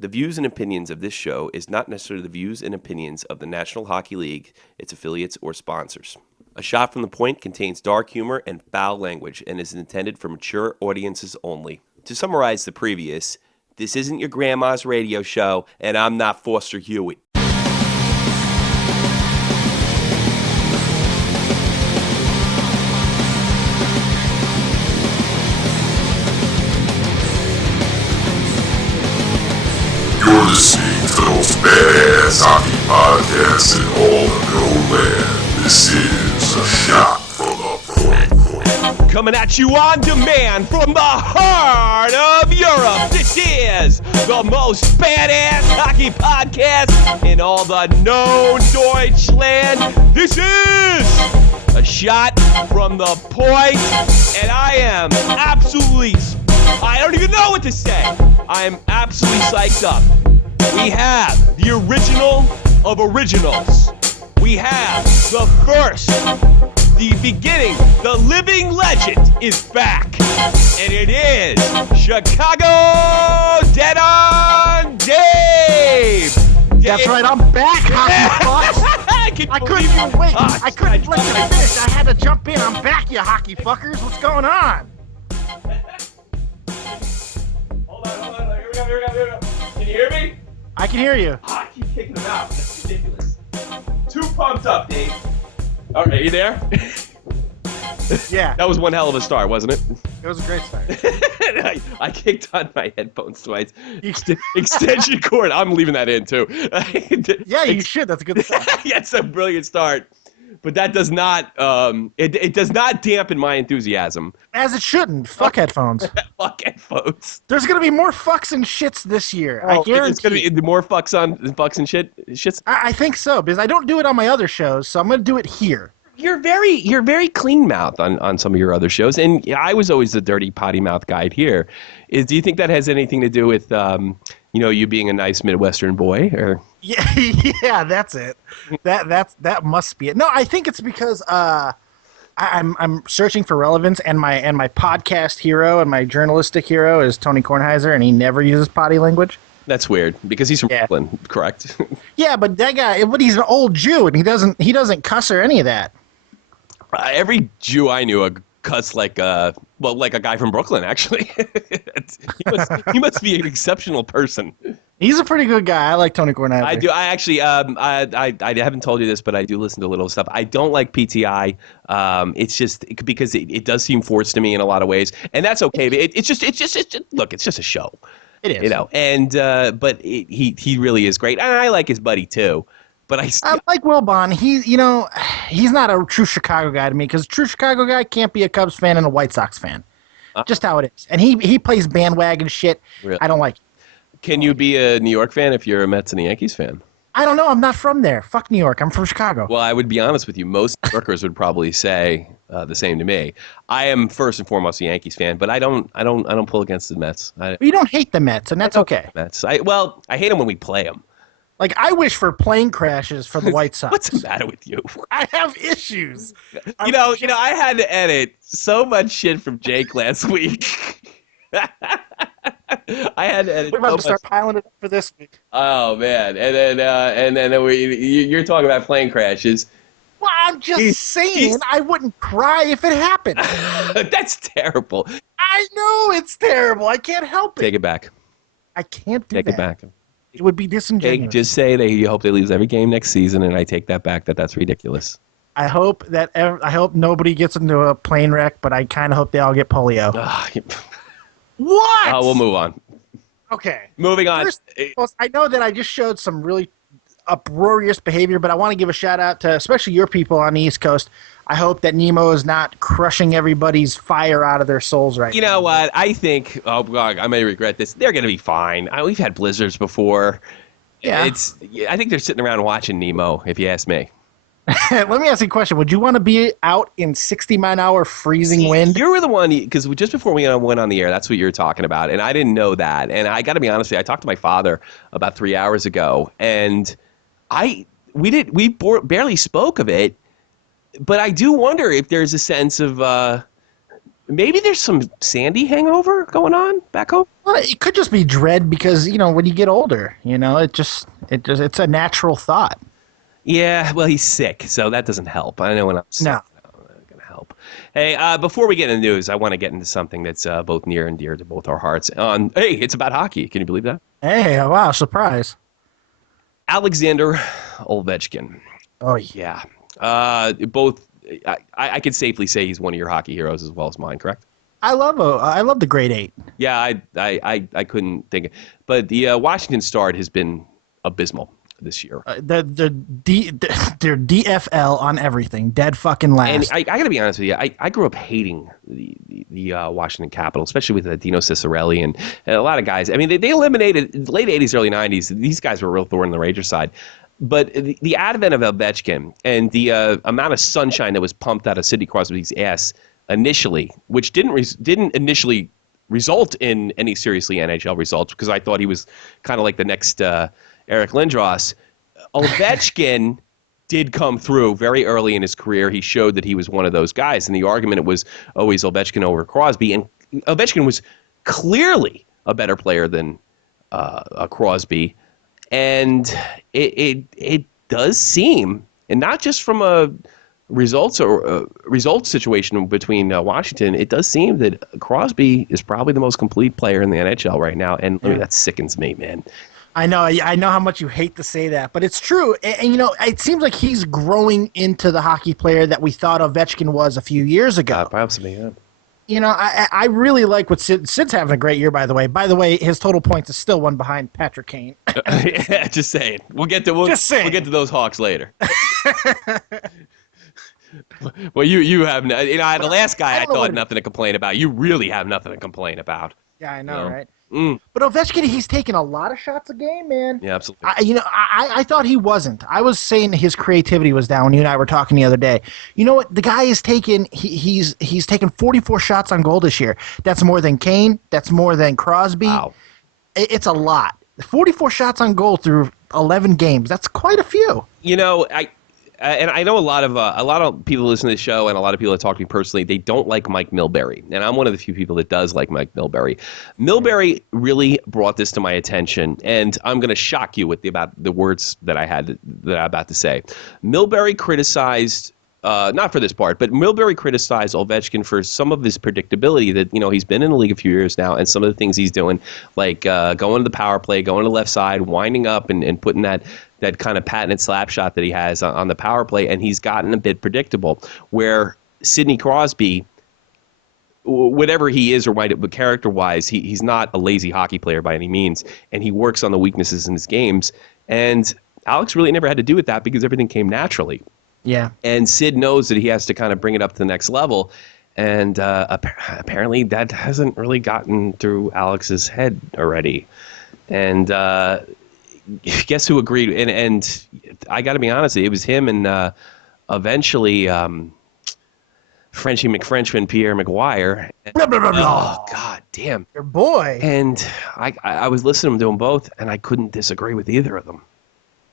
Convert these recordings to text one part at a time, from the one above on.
The views and opinions of this show is not necessarily the views and opinions of the National Hockey League, its affiliates, or sponsors. A Shot from the Point contains dark humor and foul language and is intended for mature audiences only. To summarize the previous, this isn't your grandma's radio show, and I'm not Foster Hewitt. You're listening to the most badass hockey podcast in all of your land. This is A Shot from the Point. Coming at you on demand from the heart of Europe, this is the most badass hockey podcast in all the known Deutschland. This is A Shot from the Point, and I am absolutely, I don't even know what to say. I am absolutely psyched up. We have the original of originals. We have the first, the beginning, the living legend is back. And it is Chicago Dead on Dave. That's right, I'm back, hockey fucks. I couldn't even wait. I couldn't let you finish. I had to jump in. I'm back, you hockey fuckers. What's going on? Hold on. Here we go. Can you hear me? I can hear you. I keep kicking them out. That's ridiculous. Too pumped up, Dave. All right, you there? Yeah. That was one hell of a start, wasn't it? It was a great start. I kicked on my headphones twice. Extension cord. I'm leaving that in, too. Yeah, you should. That's a good start. Yeah, it's a brilliant start. But that does not, it does not dampen my enthusiasm. As it shouldn't. Fuck headphones. Fuck headphones. There's going to be more fucks and shits this year. I guarantee. It's going to be more fucks and shits? I think so, because I don't do it on my other shows, so I'm going to do it here. You're very clean mouthed on some of your other shows, and I was always the dirty potty mouth guy here. Do you think that has anything to do with you being a nice Midwestern boy, or? Yeah, that's it. That must be it. No, I think it's because I'm searching for relevance, and my podcast hero and my journalistic hero is Tony Kornheiser, and he never uses potty language. That's weird because he's from Brooklyn, correct? Yeah, but that guy, he's an old Jew, and he doesn't cuss or any of that. Every Jew I knew cussed like a guy from Brooklyn. Actually, he must be an exceptional person. He's a pretty good guy. I like Tony Kornheiser. I do. I actually, I haven't told you this, but I do listen to little stuff. I don't like PTI. It's just because it does seem forced to me in a lot of ways, and that's okay. But it's just look, it's just a show. It is. And but he really is great. And I like his buddy too. But I like Will Bond. He's not a true Chicago guy to me, because a true Chicago guy can't be a Cubs fan and a White Sox fan. Just how it is. And he plays bandwagon shit. Really? I don't like it. Can you be a New York fan if you're a Mets and a Yankees fan? I don't know. I'm not from there. Fuck New York. I'm from Chicago. Well, I would be honest with you. Most New Yorkers would probably say the same to me. I am first and foremost a Yankees fan, but I don't pull against the Mets. You don't hate the Mets, and that's okay. Mets. I hate them when we play them. Like, I wish for plane crashes for the White Sox. What's the matter with you? I have issues. I had to edit so much shit from Jake last week. I had to edit. We're about to start piling it up for this week. Oh man! And then you're talking about plane crashes. Well, I'm just saying, I wouldn't cry if it happened. That's terrible. I know it's terrible. I can't help it. Take it back. I can't do that. Take it back. It would be disingenuous. Just say that you hope they lose every game next season, and I take that back. That's ridiculous. I hope nobody gets into a plane wreck, but I kind of hope they all get polio. What? We'll move on. Okay. Moving on. First, I know that I just showed some really uproarious behavior, but I want to give a shout out to especially your people on the East Coast. I hope that Nemo is not crushing everybody's fire out of their souls right now. You know what? I think, oh God, I may regret this. They're going to be fine. We've had blizzards before. Yeah. I think they're sitting around watching Nemo, if you ask me. Let me ask you a question. Would you want to be out in 60-mile-an-hour freezing wind? You were the one, because just before we went on the air, that's what you were talking about, and I didn't know that. And I got to be honest with you, I talked to my father about 3 hours ago, and we barely spoke of it, but I do wonder if there's a sense of maybe there's some Sandy hangover going on back home. Well, it could just be dread because when you get older, it's a natural thought. Yeah, well, he's sick, so that doesn't help. I know when I'm sick. No. Not going to help. Hey, before we get into news, I want to get into something that's both near and dear to both our hearts. Hey, it's about hockey. Can you believe that? Hey, wow, surprise. Alexander Ovechkin. Oh, yeah. Both. I could safely say he's one of your hockey heroes as well as mine. Correct? I love the grade 8. Yeah, I couldn't think. But the Washington Start has been abysmal this year. They're DFL on everything. Dead fucking last. And I got to be honest with you. I grew up hating the Washington Capitals, especially with Dino Ciccarelli and a lot of guys. I mean, they eliminated late 80s, early 90s. These guys were a real thorn in the Rangers side. But the advent of Ovechkin and the amount of sunshine that was pumped out of Sidney Crosby's ass initially, which didn't initially result in any seriously NHL results, because I thought he was kind of like the next Eric Lindros. Ovechkin did come through very early in his career. He showed that he was one of those guys, and the argument was always Ovechkin over Crosby, and Ovechkin was clearly a better player than Crosby. And it does seem, and not just from a results situation between Washington, it does seem that Crosby is probably the most complete player in the NHL right now, and that sickens me, man. I know how much you hate to say that, but it's true. And it seems like he's growing into the hockey player that we thought Ovechkin was a few years ago. Perhaps me, yeah. I really like what Sid's having a great year, by the way. By the way, his total points is still one behind Patrick Kane. Yeah, just saying. We'll get to those Hawks later. Well, you have the last guy I thought nothing to complain about. You really have nothing to complain about. Yeah, I know, right? But Ovechkin, he's taking a lot of shots a game, man. Yeah, absolutely. I thought he wasn't. I was saying his creativity was down when you and I were talking the other day. You know what? The guy is taking he's taken 44 shots on goal this year. That's more than Kane. That's more than Crosby. Wow. It's a lot. 44 shots on goal through 11 games. That's quite a few. And I know a lot of people listen to the show, and a lot of people that talk to me personally, they don't like Mike Milbury, and I'm one of the few people that does like Mike Milbury. Milbury really brought this to my attention, and I'm going to shock you with about the words that I'm about to say. Milbury criticized. Not for this part, but Milbury criticized Ovechkin for some of his predictability that, he's been in the league a few years now, and some of the things he's doing, like going to the power play, going to the left side, winding up and putting that kind of patented slap shot that he has on the power play, and he's gotten a bit predictable, where Sidney Crosby, whatever he is or but character-wise, he's not a lazy hockey player by any means, and he works on the weaknesses in his games, and Alex really never had to do with that because everything came naturally. Yeah. And Sid knows that he has to kind of bring it up to the next level. And apparently that hasn't really gotten through Alex's head already. And guess who agreed? And I got to be honest, it was him and eventually Frenchie McFrenchman, Pierre McGuire. Blah, blah, blah, blah. Oh, God damn. Your boy. And I was listening to them both, and I couldn't disagree with either of them.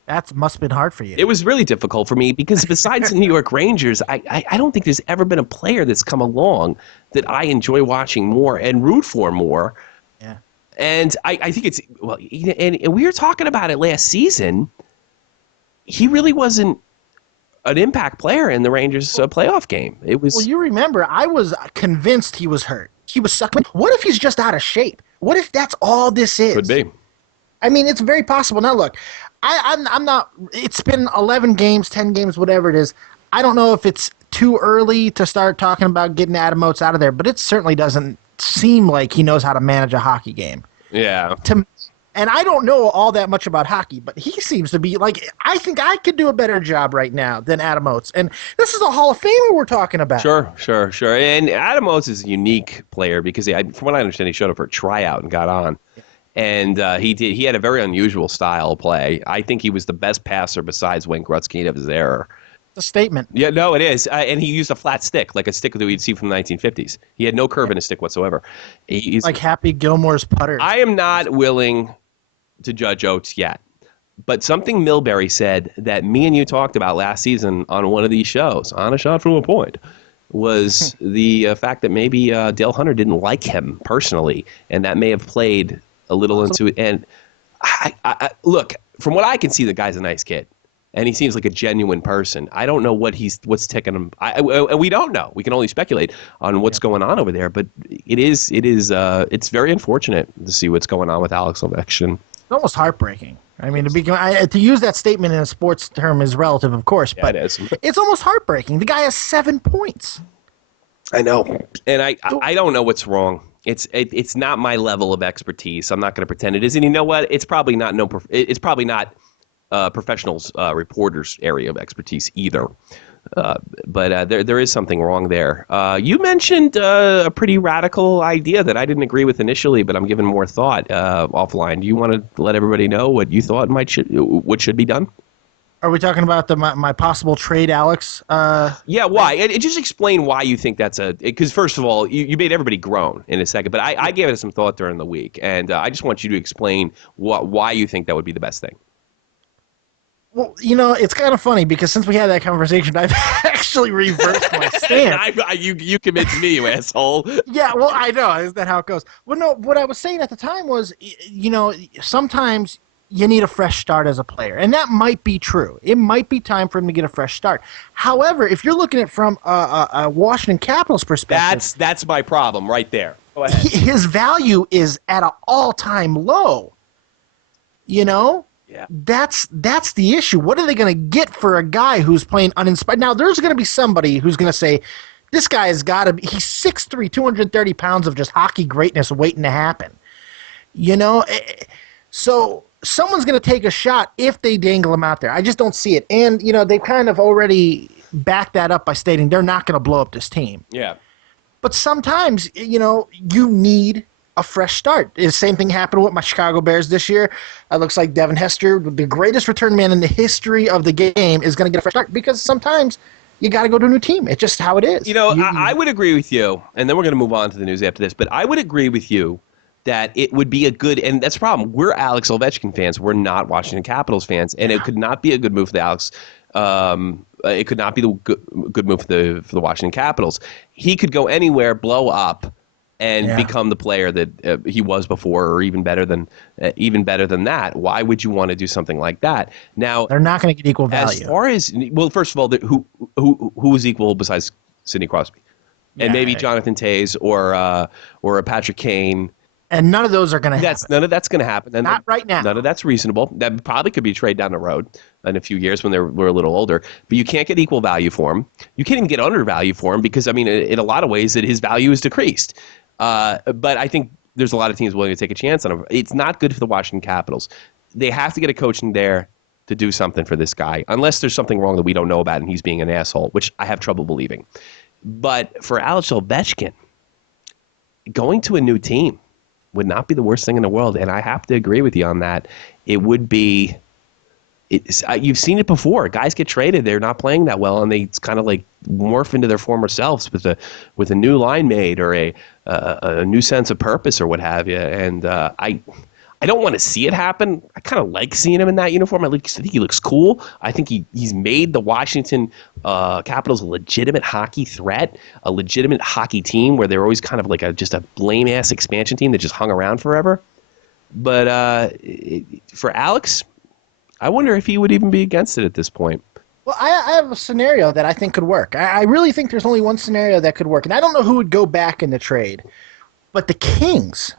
That must have been hard for you. It was really difficult for me because besides the New York Rangers, I don't think there's ever been a player that's come along that I enjoy watching more and root for more. Yeah. And I think it's, well, and we were talking about it last season. He really wasn't an impact player in the Rangers playoff game. It was. Well, you remember, I was convinced he was hurt. He was sucking. What if he's just out of shape? What if that's all this is? Could be. I mean, it's very possible. Now, look, I'm not. It's been 11 games, 10 games, whatever it is. I don't know if it's too early to start talking about getting Adam Oates out of there, but it certainly doesn't seem like he knows how to manage a hockey game. Yeah. And I don't know all that much about hockey, but he seems to be like, I think I could do a better job right now than Adam Oates. And this is a Hall of Famer we're talking about. Sure. And Adam Oates is a unique player because, from what I understand, he showed up for a tryout and got on. Yeah. And he had a very unusual style of play. I think he was the best passer besides Wayne Gretzky of his era. It's a statement. Yeah, no, it is. And he used a flat stick, like a stick that we'd see from the 1950s. He had no curve in his stick whatsoever. He's like Happy Gilmore's putter. I am not willing to judge Oates yet. But something Milbury said that me and you talked about last season on one of these shows, On a Shot from a Point, was the fact that maybe Dale Hunter didn't like him personally, and that may have played a little into it. And I look, from what I can see, the guy's a nice kid, and he seems like a genuine person. I don't know what's ticking him. And we don't know. We can only speculate on what's going on over there. But it's very unfortunate to see what's going on with Alex Ovechkin. It's almost heartbreaking. I mean, to use that statement in a sports term is relative, of course, but it is. It's almost heartbreaking. The guy has 7 points. I know, and I don't know what's wrong. It's not my level of expertise. I'm not going to pretend it is. And you know what? It's probably not professionals, reporters' area of expertise either. But there is something wrong there. You mentioned a pretty radical idea that I didn't agree with initially, but I'm giving more thought offline. Do you want to let everybody know what you thought what should be done? Are we talking about my possible trade, Alex? Yeah, why? And just explain why you think that's because first of all, you made everybody groan in a second, but I gave it some thought during the week, and I just want you to explain why you think that would be the best thing. Well, it's kind of funny because since we had that conversation, I've actually reversed my stance. You convinced me, you asshole. Yeah, well, I know. Isn't that how it goes? Well, no, what I was saying at the time was, sometimes you need a fresh start as a player, and that might be true. It might be time for him to get a fresh start. However, if you're looking at it from a Washington Capitals perspective, that's my problem right there. Go ahead. His value is at an all-time low. Yeah. That's the issue. What are they going to get for a guy who's playing uninspired? Now, there's going to be somebody who's going to say, this guy has got to be, he's 6'3", 230 pounds of just hockey greatness waiting to happen. So someone's going to take a shot if they dangle him out there. I just don't see it. And, they've kind of already backed that up by stating they're not going to blow up this team. Yeah. But sometimes, you need a fresh start. The same thing happened with my Chicago Bears this year. It looks like Devin Hester, the greatest return man in the history of the game, is going to get a fresh start because sometimes you got to go to a new team. It's just how it is. I would agree with you, and then we're going to move on to the news after this, but I would agree with you that it would be a good, and that's the problem. We're Alex Ovechkin fans. We're not Washington Capitals fans, and it could not be a good move for the Alex. It could not be the good move for the Washington Capitals. He could go anywhere, blow up, and become the player that he was before, or even better than that. Why would you want to do something like that? Now they're not going to get equal value. As far as first of all, who is equal besides Sidney Crosby, and maybe Jonathan Toews or a Patrick Kane. And none of those are going to happen. None of that's going to happen. Not right now. None of that's reasonable. That probably could be a trade down the road in a few years when we're a little older. But you can't get equal value for him. You can't even get undervalue for him because, in a lot of ways, that his value is decreased. But I think there's a lot of teams willing to take a chance on him. It's not good for the Washington Capitals. They have to get a coach in there to do something for this guy, unless there's something wrong that we don't know about and he's being an asshole, which I have trouble believing. But for Alex Ovechkin, going to a new team would not be the worst thing in the world, and I have to agree with you on that. It would be. You've seen it before. Guys get traded; they're not playing that well, and they kind of like morph into their former selves with a new line mate or a new sense of purpose or what have you. And I don't want to see it happen. I kind of like seeing him in that uniform. I think he looks cool. I think he's made the Washington Capitals a legitimate hockey threat, a legitimate hockey team where they're always kind of like just a lame-ass expansion team that just hung around forever. But for Alex, I wonder if he would even be against it at this point. Well, I have a scenario that I think could work. I really think there's only one scenario that could work, and I don't know who would go back in the trade, but the Kings.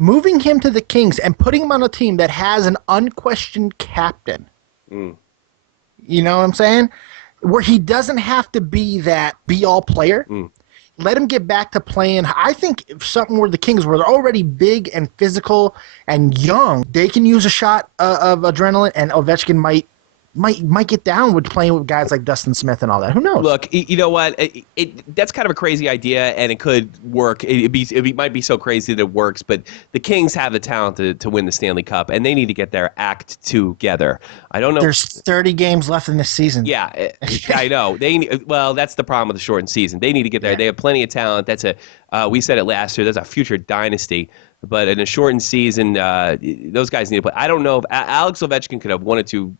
Moving him to the Kings and putting him on a team that has an unquestioned captain. You know what I'm saying? Where he doesn't have to be that be-all player. Let him get back to playing. I think if something where the Kings were already big and physical and young, they can use a shot of adrenaline, and Ovechkin might get down with playing with guys like Dustin Smith and all that. Who knows? Look, you know what? That's kind of a crazy idea, and it could work. It might be so crazy that it works, but the Kings have the talent to win the Stanley Cup, and they need to get their act together. I don't know. There's 30 games left in the season. Yeah, I know. That's the problem with the shortened season. They need to get there. Yeah. They have plenty of talent. We said it last year. That's a future dynasty. But in a shortened season, those guys need to play. I don't know if Alex Ovechkin could have one or two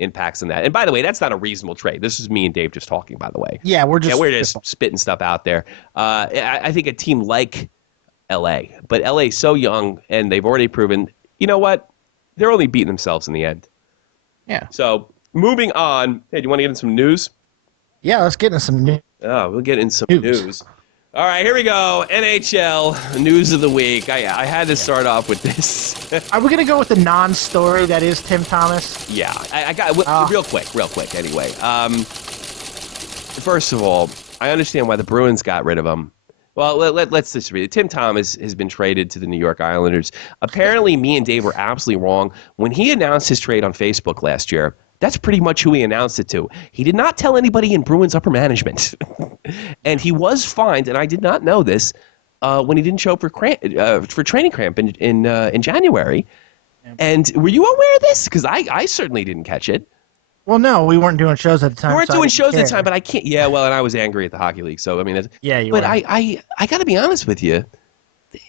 impacts on that. And by the way, that's not a reasonable trade. This is me and Dave just talking, by the way. Yeah, we're just spitting stuff out there. I think a team like L.A., but L.A. is so young, and they've already proven, you know what? They're only beating themselves in the end. Yeah. So moving on. Hey, do you want to get in some news? Yeah, let's get into some news. Oh, we'll get in some news. All right, here we go. NHL news of the week. I had to start off with this. Are we going to go with the non-story that is Tim Thomas? Yeah, I got real quick. Anyway, first of all, I understand why the Bruins got rid of him. Well, let's just read it. Tim Thomas has been traded to the New York Islanders. Apparently, me and Dave were absolutely wrong when he announced his trade on Facebook last year. That's pretty much who he announced it to. He did not tell anybody in Bruins upper management. And he was fined, and I did not know this, when he didn't show up for training camp in January. And were you aware of this? Because I certainly didn't catch it. Well, no, we weren't doing shows at the time. We weren't doing shows at the time, but I can't. Yeah, well, and I was angry at the hockey league. So, I mean, you but were. I got to be honest with you.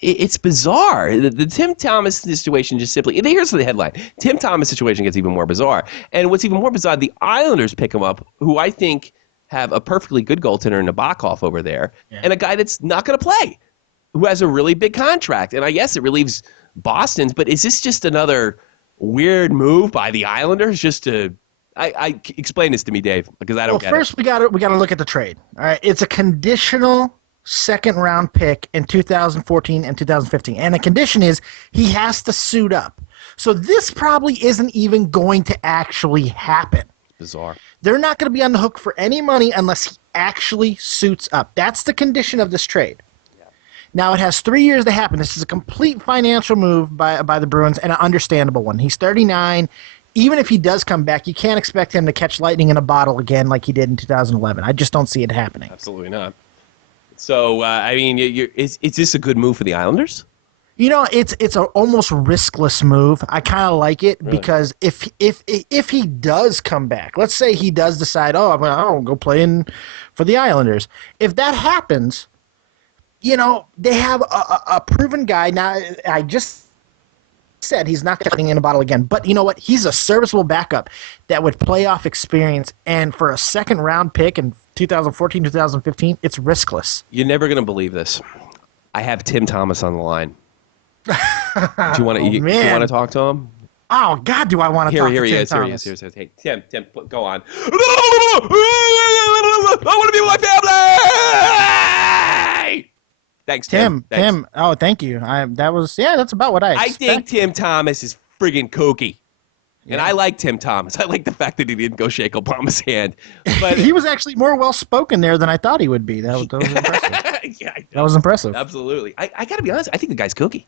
It's bizarre. The Tim Thomas situation just simply... Here's the headline. Tim Thomas situation gets even more bizarre. And what's even more bizarre, the Islanders pick him up, who I think have a perfectly good goaltender in Nabokov over there, and a guy that's not going to play, who has a really big contract. And I guess it relieves Boston's, but is this just another weird move by the Islanders just to... I explain this to me, Dave, because I don't get it. Well, first we got to look at the trade. All right, it's a conditional second-round pick in 2014 and 2015. And the condition is he has to suit up. So this probably isn't even going to actually happen. Bizarre. They're not going to be on the hook for any money unless he actually suits up. That's the condition of this trade. Yeah. Now, it has 3 years to happen. This is a complete financial move by the Bruins and an understandable one. He's 39. Even if he does come back, you can't expect him to catch lightning in a bottle again like he did in 2011. I just don't see it happening. Absolutely not. So, I mean, is this a good move for the Islanders? You know, it's an almost riskless move. I kind of like it because if he does come back, let's say he does decide, I'll go play for the Islanders. If that happens, you know, they have a proven guy. Now, I just said he's not getting in a bottle again, but you know what? He's a serviceable backup that with playoff experience, and for a second-round pick in 2014, 2015, it's riskless. You're never going to believe this. I have Tim Thomas on the line. Do you want to talk to him? Oh God, do I want to talk to Tim Thomas? Here he is. Hey, Tim, go on. I want to be with my family. Thanks, Tim. Tim. Oh, thank you. That's about what I expect. I think Tim Thomas is friggin' kooky. Yeah. And I like Tim Thomas. I like the fact that he didn't go shake Obama's hand. But he was actually more well-spoken there than I thought he would be. That was impressive. Yeah, that was impressive. Absolutely. I got to be honest. I think the guy's kooky.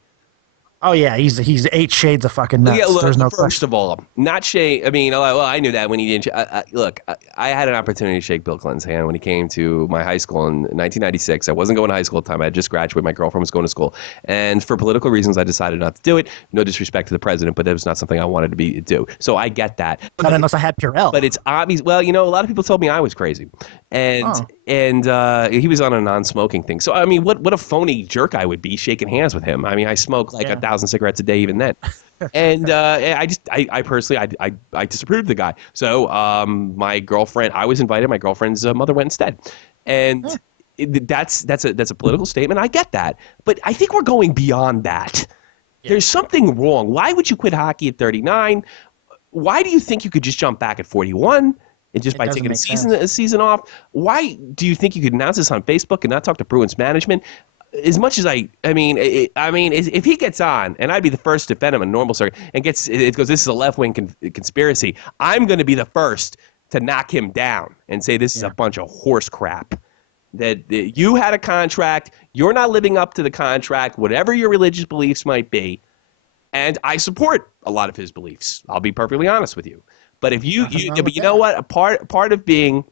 Oh, yeah. He's 8 shades of fucking nuts. Yeah, look, there's no first question. of all, not shake. I mean, I knew that when he didn't. I had an opportunity to shake Bill Clinton's hand when he came to my high school in 1996. I wasn't going to high school at the time. I had just graduated. My girlfriend was going to school. And for political reasons, I decided not to do it. No disrespect to the president, but it was not something I wanted to do. So I get that. Not unless I had Purell. But it's obvious. Well, you know, a lot of people told me I was crazy. And he was on a non-smoking thing. So, I mean, what a phony jerk I would be shaking hands with him. I mean, I smoke like 1,000 cigarettes a day even then. And I personally disapproved of the guy. So my girlfriend, I was invited. My girlfriend's mother went instead. And that's a political statement. I get that. But I think we're going beyond that. Yeah. There's something wrong. Why would you quit hockey at 39? Why do you think you could just jump back at 41? And just by taking a season off, why do you think you could announce this on Facebook and not talk to Bruins management? As much as if he gets on, and I'd be the first to defend him in normal circuit, and this is a left-wing conspiracy, I'm going to be the first to knock him down and say this is a bunch of horse crap. That you had a contract, you're not living up to the contract, whatever your religious beliefs might be, and I support a lot of his beliefs. I'll be perfectly honest with you. But if you know what? A part of being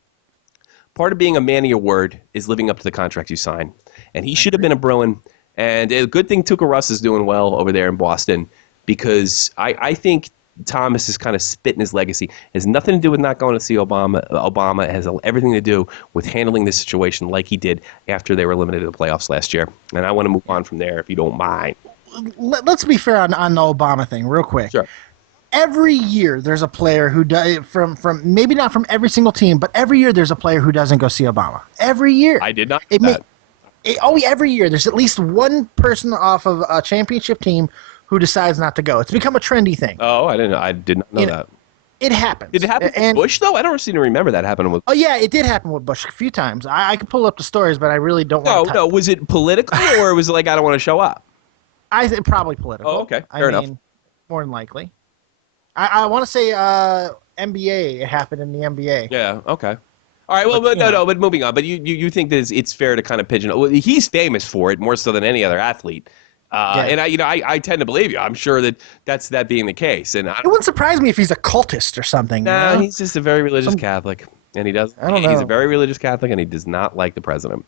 a man of your word is living up to the contract you sign. And he should have been a Bruin. And a good thing Tuukka Russ is doing well over there in Boston, because I think Thomas is kind of spitting his legacy. It has nothing to do with not going to see Obama. Obama has everything to do with handling this situation like he did after they were eliminated in the playoffs last year. And I want to move on from there, if you don't mind. Let's be fair on the Obama thing real quick. Sure. every year there's a player who does from maybe not from every single team, but every year there's a player who doesn't go see Obama. Every year. I did not know that. Every year there's at least one person off of a championship team who decides not to go. It's become a trendy thing. Oh, I didn't know. I did not know that. It happens. Did it happen with Bush, though? I don't seem to remember that happening with. Oh, yeah, it did happen with Bush a few times. I could pull up the stories, but I really don't want to. No. Was it political or was it like, I don't want to show up? Probably political. Oh, okay. Fair enough. More than likely. I want to say NBA. It happened in the NBA. Yeah, okay. All right, well, but moving on. But you think that it's fair to kind of pigeonhole. Well, he's famous for it more so than any other athlete. And I tend to believe you. I'm sure that's being the case. And it wouldn't surprise me if he's a cultist or something. Nah, you know? he's just a very religious Catholic, and he does. I don't know. He's a very religious Catholic, and he does not like the president.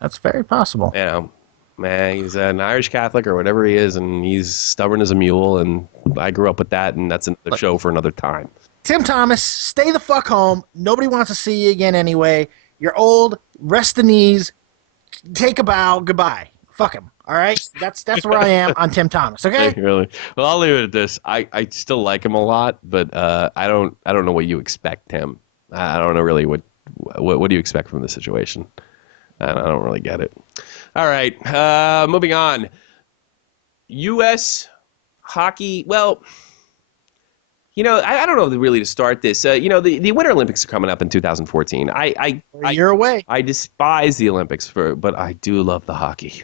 That's very possible. You know, man, he's an Irish Catholic or whatever he is, and he's stubborn as a mule. And I grew up with that, and that's another show for another time. Tim Thomas, stay the fuck home. Nobody wants to see you again anyway. You're old. Rest the knees. Take a bow. Goodbye. Fuck him. All right, that's where I am on Tim Thomas. Okay. Really? Well, I'll leave it at this. I still like him a lot, but I don't know what you expect him. I don't know really what do you expect from the situation. I don't really get it. All right, moving on. U.S. hockey. Well, I don't know really to start this. The Winter Olympics are coming up in 2014. You're away. I despise the Olympics but I do love the hockey.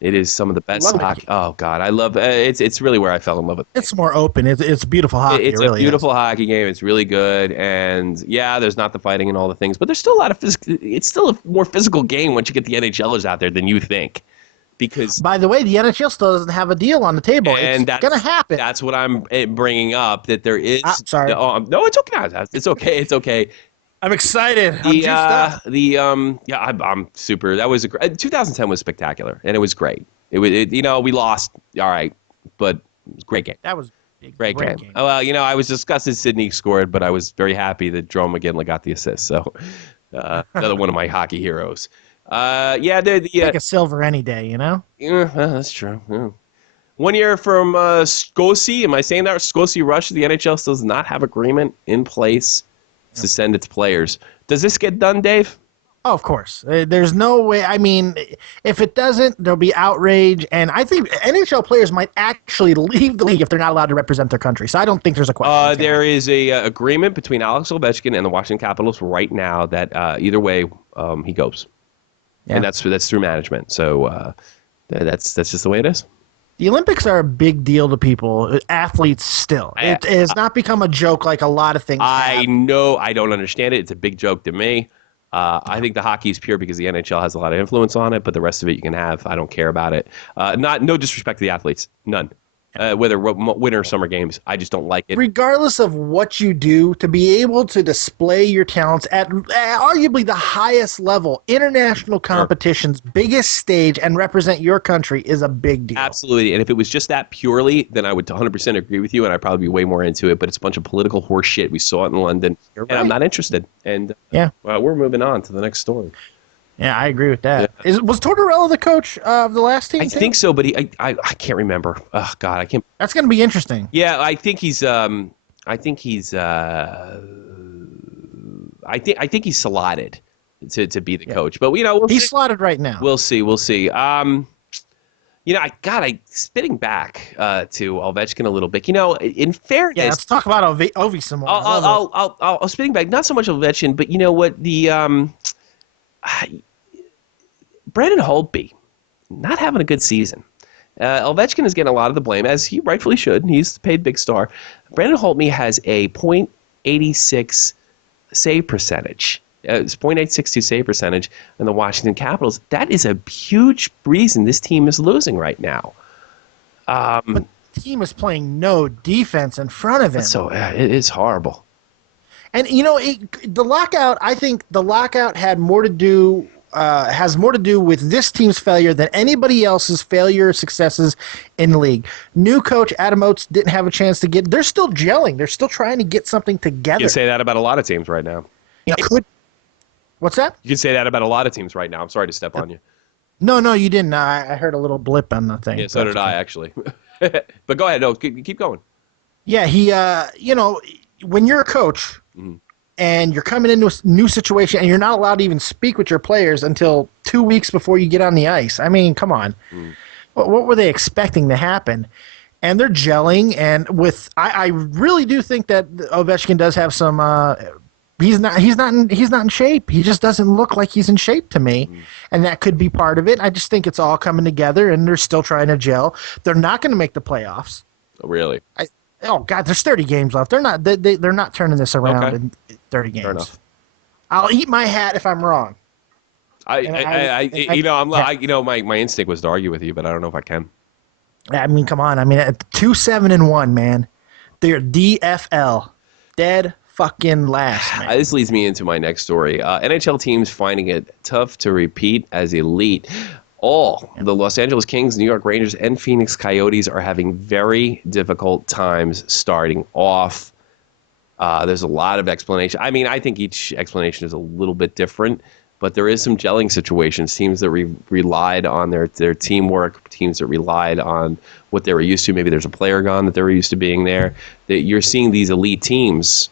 It is some of the best hockey. Oh God, I love it's really where I fell in love with it. It's more open. It's beautiful hockey. It's really a beautiful hockey game. It's really good, and yeah, there's not the fighting and all the things, but there's still a lot of it's still a more physical game once you get the NHLers out there than you think. Because by the way, the NHL still doesn't have a deal on the table. And it's gonna happen. That's what I'm bringing up. That there is. Sorry. No, it's okay. It's okay. It's okay. I'm excited. I'm juiced up. I'm super. That was 2010 was spectacular, and it was great. We lost. All right, but it was a great game. That was a great game. Oh, well, I was disgusted Sydney scored, but I was very happy that Jerome McGinley got the assist. So another one of my hockey heroes. Take a silver any day, Yeah, that's true. Yeah. 1 year from Scotia. Am I saying that? Scotia, Russia. The NHL still does not have agreement in place to send its players. Does this get done, Dave? Oh, of course. There's no way. I mean, if it doesn't, there'll be outrage. And I think NHL players might actually leave the league if they're not allowed to represent their country. So I don't think there's a question. There is a agreement between Alex Ovechkin and the Washington Capitals right now that either way he goes. Yeah. And that's through management. So that's just the way it is. The Olympics are a big deal to people, athletes still. It has not become a joke like a lot of things I know. I don't understand it. It's a big joke to me. I think the hockey is pure because the NHL has a lot of influence on it, but the rest of it you can have. I don't care about it. No disrespect to the athletes. None. Whether winter or summer games, I just don't like it. Regardless of what you do, to be able to display your talents at arguably the highest level, international competition's biggest stage, and represent your country is a big deal. Absolutely. And if it was just that purely, then I would 100% agree with you, and I'd probably be way more into it. But it's a bunch of political horse shit. We saw it in London, and I'm not interested. And we're moving on to the next story. Yeah, I agree with that. Yeah. Was Tortorella the coach of the last team? I think so, but I can't remember. Oh God, I can't. That's going to be interesting. Yeah, I think he's slotted to be the coach. But he's slotted right now. We'll see. Spitting back to Ovechkin a little bit. In fairness, let's talk about Ovi some more. I'll spitting back. Not so much Ovechkin, but you know what the. Brandon Holtby, not having a good season. Ovechkin is getting a lot of the blame, as he rightfully should. He's the paid big star. Brandon Holtby has a .86 save percentage. It's .862 save percentage in the Washington Capitals. That is a huge reason this team is losing right now. But the team is playing no defense in front of him. So it is horrible. And the lockout. I think the lockout has more to do with this team's failure than anybody else's failure or successes in the league. New coach Adam Oates didn't have a chance to get. They're still gelling. They're still trying to get something together. You can say that about a lot of teams right now. What's that? You can say that about a lot of teams right now. I'm sorry to step on you. No, you didn't. I heard a little blip on the thing. Yeah, so did I actually. But go ahead. No, keep going. Yeah, he, when you're a coach and you're coming into a new situation and you're not allowed to even speak with your players until 2 weeks before you get on the ice. I mean, come on. What were they expecting to happen? And they're gelling, and I really do think that Ovechkin does have some. He's not in shape. He just doesn't look like he's in shape to me, and that could be part of it. I just think it's all coming together, and they're still trying to gel. They're not going to make the playoffs. Oh, really? Oh God, there's 30 games left. They're not turning this around Okay. in 30 games. Fair enough. I'll eat my hat if I'm wrong. My instinct was to argue with you, but I don't know if I can. I mean, come on. I mean, 2-7-1, man. They're DFL, dead fucking last, man. This leads me into my next story. NHL teams finding it tough to repeat as elite. The Los Angeles Kings, New York Rangers, and Phoenix Coyotes are having very difficult times starting off. There's a lot of explanation. I mean, I think each explanation is a little bit different, but there is some gelling situations. Teams that relied on their teamwork, teams that relied on what they were used to. Maybe there's a player gone that they were used to being there. That you're seeing these elite teams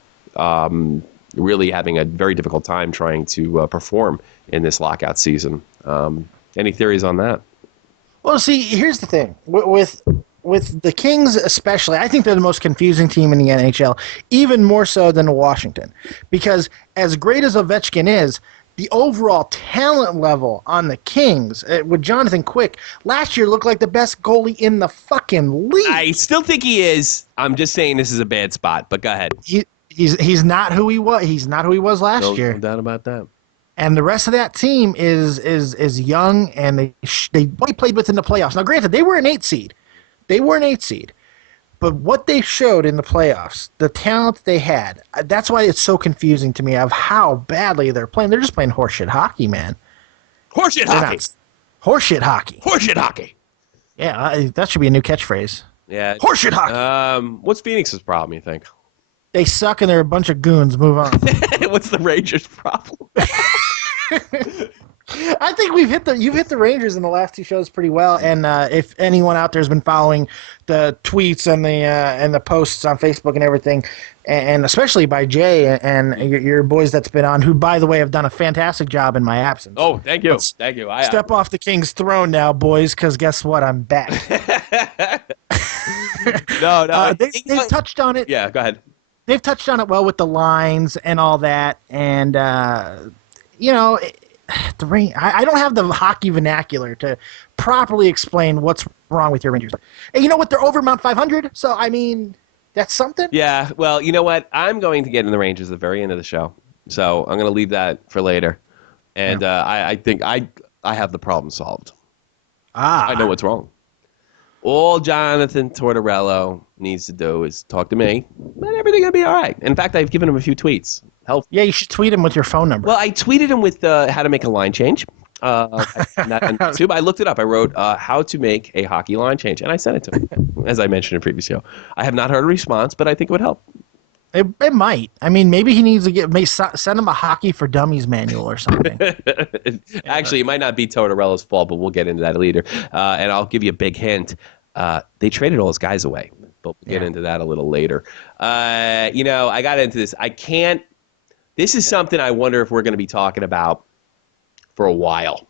really having a very difficult time trying to perform in this lockout season. Any theories on that? Well, see, here's the thing. With the Kings especially, I think they're the most confusing team in the NHL, even more so than Washington. Because as great as Ovechkin is, the overall talent level on the Kings, with Jonathan Quick, last year looked like the best goalie in the fucking league. I still think he is. I'm just saying this is a bad spot, but go ahead. He's not who he was. He's not who he was last year. No doubt about that. And the rest of that team is young, and they only played within the playoffs. Now, granted, they were an 8 seed. But what they showed in the playoffs, the talent they had, that's why it's so confusing to me of how badly they're playing. They're just playing horseshit hockey, man. Horseshit hockey. Horseshit hockey. Horseshit hockey. Yeah, that should be a new catchphrase. Yeah. Horseshit hockey. What's Phoenix's problem, you think? They suck and they're a bunch of goons. Move on. What's the Rangers' problem? I think you've hit the Rangers in the last 2 shows pretty well, and if anyone out there has been following the tweets and the posts on Facebook and everything, and especially by Jay and your boys that's been on, who by the way have done a fantastic job in my absence. Oh, thank you, thank you. Step off the King's throne now, boys, because guess what? I'm back. No, they've touched on it. Yeah, go ahead. They've touched on it well with the lines and all that, and I don't have the hockey vernacular to properly explain what's wrong with your Rangers. And you know what? They're over Mount 500, so I mean, that's something. Yeah, well, you know what? I'm going to get in the Rangers at the very end of the show, so I'm going to leave that for later. And I think I have the problem solved. I know what's wrong. All Jonathan Tortorella needs to do is talk to me, and everything will be all right. In fact, I've given him a few tweets. Yeah, you should tweet him with your phone number. Well, I tweeted him with how to make a line change. I looked it up. I wrote how to make a hockey line change, and I sent it to him, as I mentioned in a previous show. I have not heard a response, but I think it would help. It might. I mean, maybe he needs to send him a Hockey for Dummies manual or something. Actually, it might not be Tortorella's fault, but we'll get into that later. And I'll give you a big hint. They traded all his guys away, but we'll get into that a little later. I got into this. This is something I wonder if we're going to be talking about for a while.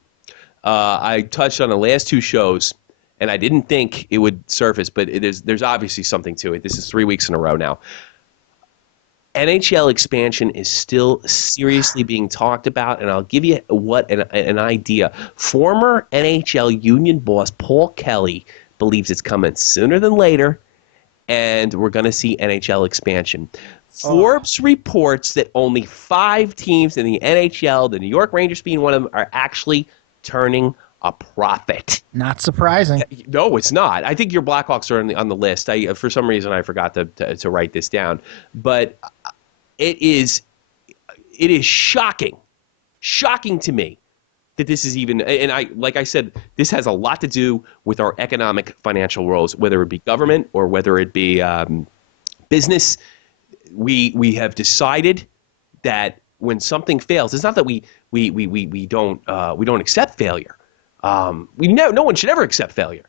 I touched on the last 2 shows, and I didn't think it would surface, but there's obviously something to it. This is 3 weeks in a row now. NHL expansion is still seriously being talked about, and I'll give you an idea. Former NHL union boss Paul Kelly believes it's coming sooner than later, and we're going to see NHL expansion. Forbes reports that only 5 teams in the NHL, the New York Rangers being one of them, are actually turning a profit. Not surprising. No, it's not. I think your Blackhawks are on the list. For some reason, I forgot to write this down. But it is shocking to me that this is even. And like I said, this has a lot to do with our economic financial roles, whether it be government or whether it be business. We have decided that when something fails, it's not that we don't accept failure. No one should ever accept failure.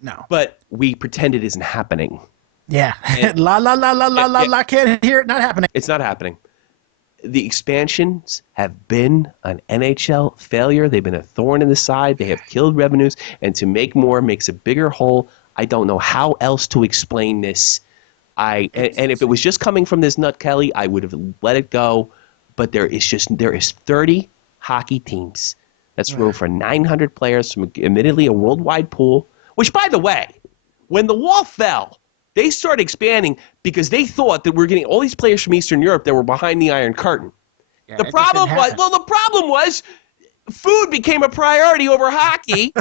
No. But we pretend it isn't happening. Yeah. La la la la la la la. Can't hear it. Not happening. It's not happening. The expansions have been an NHL failure. They've been a thorn in the side. They have killed revenues, and to make more makes a bigger hole. I don't know how else to explain this. And if it was just coming from this nut Kelly, I would have let it go. But there is 30 hockey teams. That's room for 900 players from admittedly a worldwide pool. Which, by the way, when the wall fell, they started expanding because they thought that we're getting all these players from Eastern Europe that were behind the Iron Curtain. Yeah, The problem was food became a priority over hockey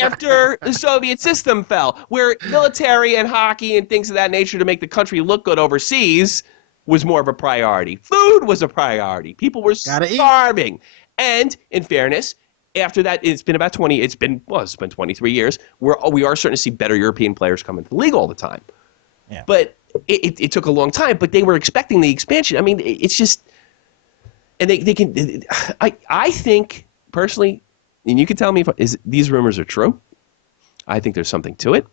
after the Soviet system fell, where military and hockey and things of that nature to make the country look good overseas was more of a priority. Food was a priority. People were starving. And in fairness, after that, it's been 23 years. We are starting to see better European players come into the league all the time. Yeah. But it took a long time, but they were expecting the expansion. I mean, it's just, and they can, I think personally, and you can tell me if these rumors are true. I think there's something to it.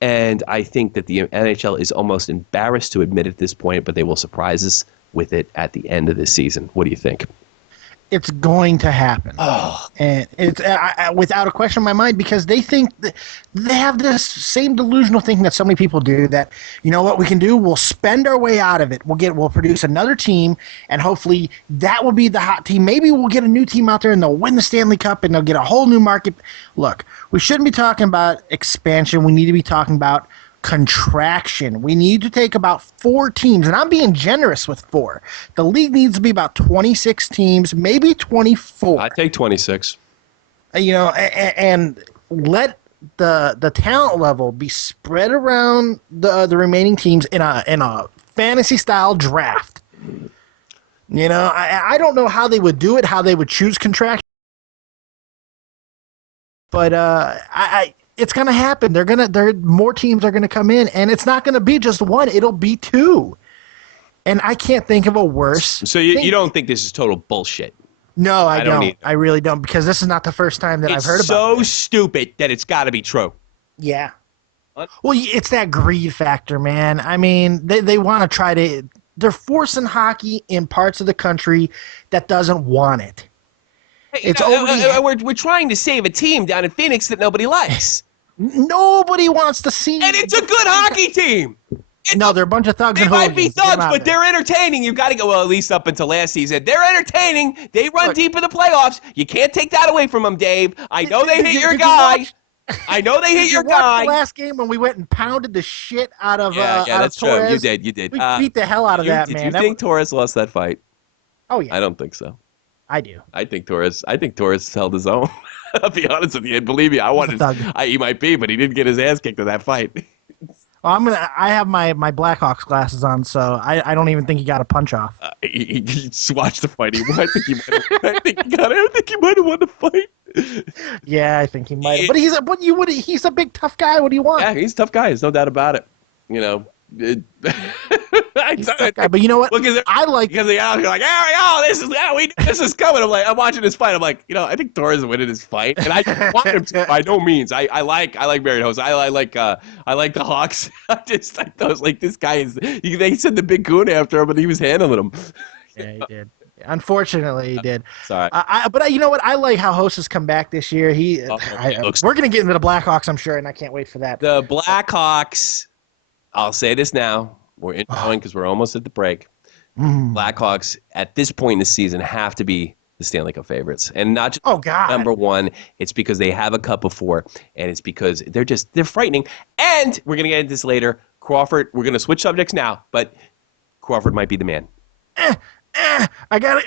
And I think that the NHL is almost embarrassed to admit at this point, but they will surprise us with it at the end of this season. What do you think? It's going to happen. And it's without a question in my mind, because they think that they have this same delusional thinking that so many people do, that, you know what we can do? We'll spend our way out of it. We'll produce another team, and hopefully that will be the hot team. Maybe we'll get a new team out there and they'll win the Stanley Cup and they'll get a whole new market. Look, we shouldn't be talking about expansion. We need to be talking about contraction. We need to take about 4 teams, and I'm being generous with 4. The league needs to be about 26 teams, maybe 24. I take 26. You know, and let the talent level be spread around the remaining teams in a fantasy style draft. You know, I don't know how they would do it, how they would choose contraction, but it's going to happen. More teams are going to come in, and it's not going to be just 1. It'll be 2. And I can't think of a worse. So you don't think this is total bullshit? No, I don't. Either. I really don't, because this is not the first time that I've heard about it. It's so stupid that it's got to be true. Yeah. What? Well, it's that greed factor, man. I mean, they want to try to – they're forcing hockey in parts of the country that doesn't want it. We're trying to save a team down in Phoenix that nobody likes. Nobody wants to see. And it's a good hockey team. No, they're a bunch of thugs. They and might be hooligans. thugs, but they're entertaining. You've got to go, well, at least up until last season. They're entertaining. They run deep in the playoffs. You can't take that away from them, Dave. I know they hit your guy. I know they hit your guy. The last game when we went and pounded the shit out of that's Torres? True. You did. We beat the hell out of that, man. Did you think Torres lost that fight? Oh, yeah. I don't think so. I do. I think Torres held his own. I'll be honest with you. And believe me, he might be, but he didn't get his ass kicked in that fight. Well, I have my Blackhawks glasses on, so I don't even think he got a punch off. He watched the fight. I think he might have won the fight. Yeah, I think he might have. But he's a big tough guy. What do you want? Yeah, he's a tough guy. There's no doubt about it. You know. But you know what? I like, because you're like, this is coming. I'm watching this fight. I'm like, I think Torres is winning this fight, and I want him to by no means. I like Marion Host. I like the Hawks. I was like, this guy is. They said the big goon after him, but he was handling him. Yeah, he did. Unfortunately, he did. Sorry. But you know what? I like how Host has come back this year. We're gonna get into the Blackhawks, I'm sure, and I can't wait for that. The Blackhawks. I'll say this now. We're introing because we're almost at the break. Blackhawks, at this point in the season, have to be the Stanley Cup favorites. And not just number 1. It's because they have a cup of 4. And it's because they're frightening. And we're going to get into this later. Crawford, we're going to switch subjects now, but Crawford might be the man. I got it.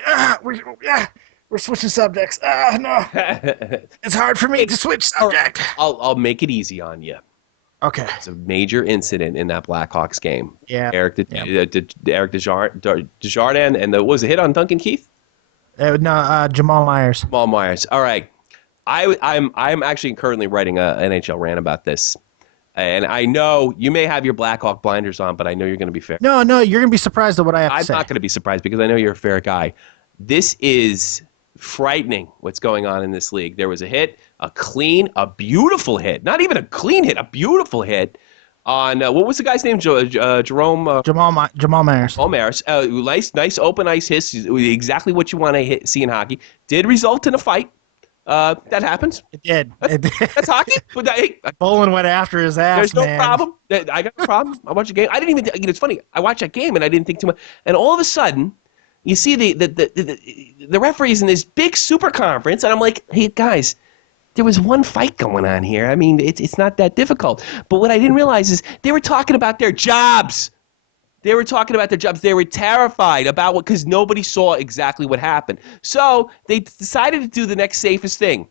We're switching subjects. No. It's hard for me to switch subject. I'll make it easy on you. Okay. It's a major incident in that Blackhawks game. Yeah. Eric Desjardins, and was it hit on Duncan Keith? Jamal Myers. Jamal Myers. All right. I'm actually currently writing an NHL rant about this. And I know you may have your Blackhawk blinders on, but I know you're going to be fair. No, you're going to be surprised at what I have to say. I'm not going to be surprised because I know you're a fair guy. This is frightening what's going on in this league. There was a hit, a beautiful hit, not even a clean hit, a beautiful hit on what was the guy's name? Jerome. Jamal Myers. Maris. Nice open ice hits. Exactly what you want to see in hockey. Did result in a fight. That happens. It did. That's hockey. But Bolin went after his ass. There's no man. problem. I got no problem. I watched the game. I didn't even. It's funny. I watched that game and I didn't think too much. And all of a sudden, you see the referees in this big super conference, and I'm like, hey guys, there was one fight going on here. I mean, it's not that difficult. But what I didn't realize is they were talking about their jobs. They were talking about their jobs. They were terrified about what, because nobody saw exactly what happened. So they decided to do the next safest thing.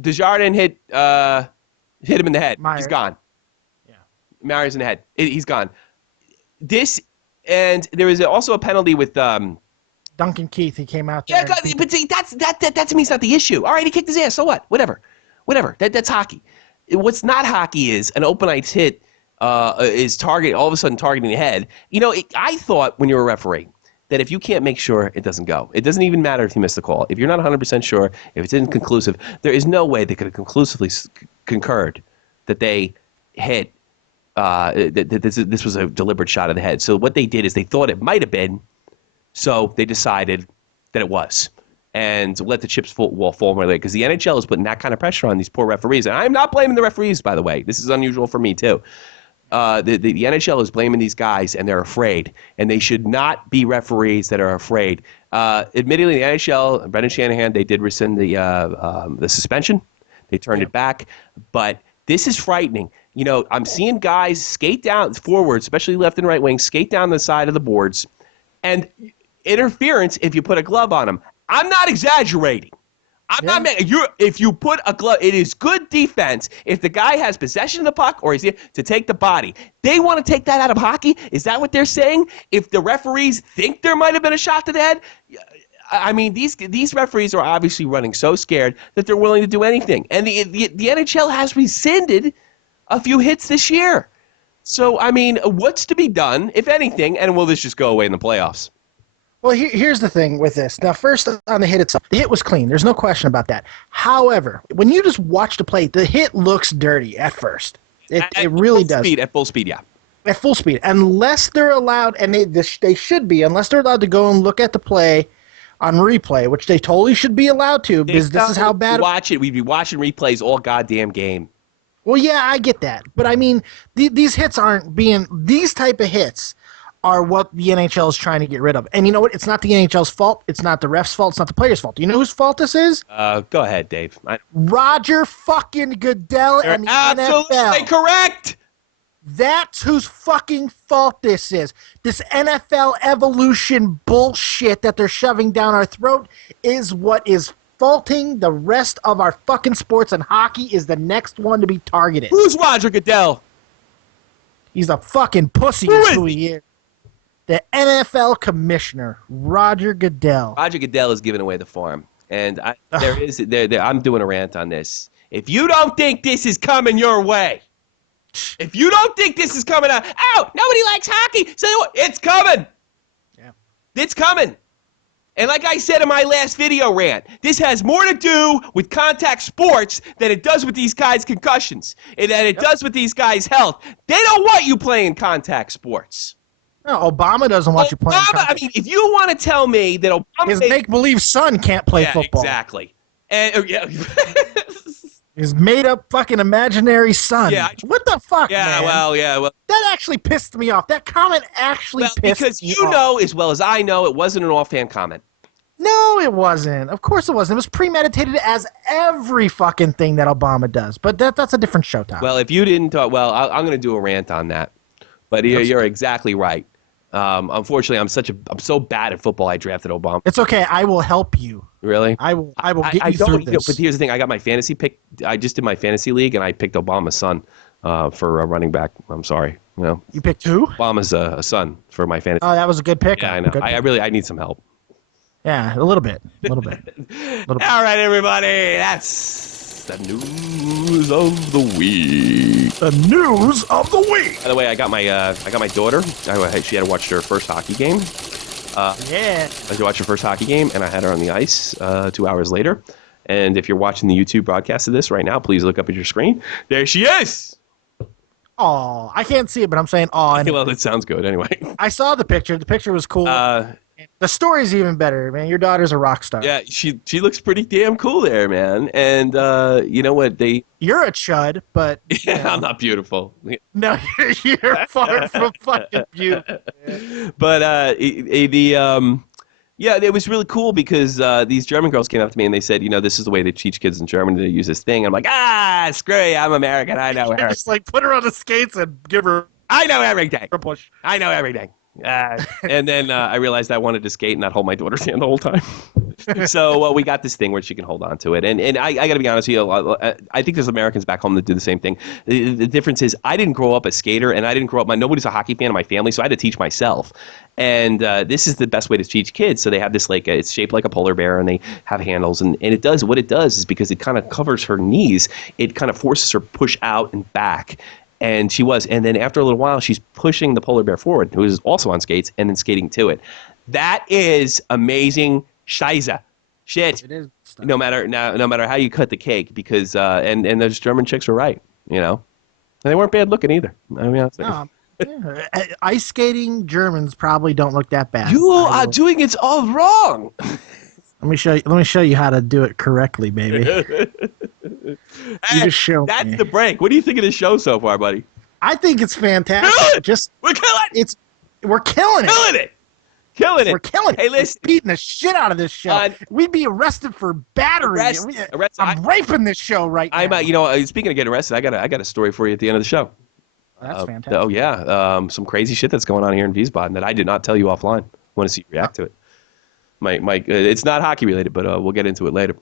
Desjardins hit him in the head. Myers. He's gone. Yeah. Myers in the head. He's gone. And there was also a penalty with Duncan Keith. He came out there. Yeah, but see, that to me is not the issue. All right, he kicked his ass. So what? Whatever. That's hockey. What's not hockey is an open ice hit. Is all of a sudden targeting the head. You know, I thought when you're a referee that if you can't make sure, it doesn't go. It doesn't even matter if you miss the call. If you're not 100% sure, if it's inconclusive, there is no way they could have conclusively concurred that they hit, that this was a deliberate shot of the head. So what they did is they thought it might have been, so they decided that it was. And let the chips fall more later. Because the NHL is putting that kind of pressure on these poor referees. And I'm not blaming the referees, by the way. This is unusual for me, too. The NHL is blaming these guys, and they're afraid. And they should not be referees that are afraid. Admittedly, the NHL, Brendan Shanahan, they did rescind the suspension. They turned it back. But this is frightening. You know, I'm seeing guys skate down forward, especially left and right wing, skate down the side of the boards. And interference if you put a glove on them. I'm not exaggerating. If you put a glove, it is good defense if the guy has possession of the puck or he's here to take the body. They want to take that out of hockey? Is that what they're saying? If the referees think there might have been a shot to the head? I mean, these referees are obviously running so scared that they're willing to do anything. And the NHL has rescinded a few hits this year. So, I mean, what's to be done, if anything, and will this just go away in the playoffs? Well, here's the thing with this. Now, first on the hit itself, the hit was clean. There's no question about that. However, when you just watch the play, the hit looks dirty at first. It really does. At full speed, yeah. At full speed. Unless they're allowed, and they should be, unless they're allowed to go and look at the play on replay, which they totally should be allowed to, because this is how bad. Watch it. We'd be watching replays all goddamn game. Well, yeah, I get that. But, I mean, these hits aren't being – these type of hits are what the NHL is trying to get rid of. And you know what? It's not the NHL's fault. It's not the ref's fault. It's not the players' fault. Do you know whose fault this is? Go ahead, Dave. Roger fucking Goodell and the absolutely NFL. Absolutely correct. That's whose fucking fault this is. This NFL evolution bullshit that they're shoving down our throat is what is faulting the rest of our fucking sports, and hockey is the next one to be targeted. Who's Roger Goodell? He's a fucking pussy. Who he is. The NFL commissioner, Roger Goodell. Roger Goodell is giving away the farm. And I'm doing a rant on this. If you don't think this is coming your way, if you don't think this is coming out, nobody likes hockey, so it's coming. Yeah. It's coming. And like I said in my last video rant, this has more to do with contact sports than it does with these guys' concussions, and than it does with these guys' health. They don't want you playing contact sports. No, Obama doesn't want you playing contact. I mean, if you want to tell me that Obama... His make-believe son can't play football. Exactly. And, His made-up fucking imaginary son. Yeah. What the fuck, man? Well. That actually pissed me off. That comment actually pissed me off. Because you know as well as I know it wasn't an offhand comment. No, it wasn't. Of course it wasn't. It was premeditated as every fucking thing that Obama does. But that's a different show topic. Well, if you didn't talk... Well, I'm going to do a rant on that. But you're exactly right. Unfortunately, I'm so bad at football. I drafted Obama. It's okay. I will help you. Really? I will get you through this. But here's the thing. I got my fantasy pick. I just did my fantasy league, and I picked Obama's son for a running back. I'm sorry. You picked who? Obama's a son for my fantasy. Oh, that was a good pick. Yeah, I know. I need some help. Yeah, a little bit. All right, everybody. That's the news of the week. The news of the week. By the way, I got my daughter. She had to watch her first hockey game. I had to watch her first hockey game, and I had her on the ice 2 hours later. And if you're watching the YouTube broadcast of this right now, please look up at your screen. There she is. Oh, I can't see it, but I'm saying oh. Well, that sounds good anyway. I saw the picture. The picture was cool. The story's even better, man. Your daughter's a rock star. Yeah, she looks pretty damn cool there, man. And you know what? You're a chud, but yeah, I'm not beautiful. No, you're far from fucking beautiful. Man. But yeah, it was really cool because these German girls came up to me and they said, this is the way they teach kids in Germany to use this thing. And I'm like, screw you, I'm American, I know her. Just like put her on the skates and give her. I know everything. A push. I know everything. And then I realized I wanted to skate and not hold my daughter's hand the whole time. So we got this thing where she can hold on to it. And I got to be honest with you, I think there's Americans back home that do the same thing. The difference is I didn't grow up a skater, and I didn't grow up, nobody's a hockey fan in my family, so I had to teach myself. And this is the best way to teach kids. So they have this, it's shaped like a polar bear, and they have handles. And what it does is because it kind of covers her knees, it kind of forces her push out and back. And and then after a little while, she's pushing the polar bear forward, who is also on skates, and then skating to it. That is amazing Scheiße. Shit. It is no matter how you cut the cake, because and those German chicks were right, and they weren't bad looking either. I mean, ice skating Germans probably don't look that bad. You are doing it all wrong. Let me show you how to do it correctly, baby. You just show That's me. the break. What do you think of the show so far, buddy? I think it's fantastic. We're killing it. We're killing it. Killing it. We're killing it. Hey, listen. We're beating the shit out of this show. We'd be arrested for battery. I'm raping this show right now. Speaking of getting arrested, I got a story for you at the end of the show. That's fantastic. Oh yeah, some crazy shit that's going on here in Wiesbaden that I did not tell you offline. Want to see you react to it? It's not hockey related, but we'll get into it later.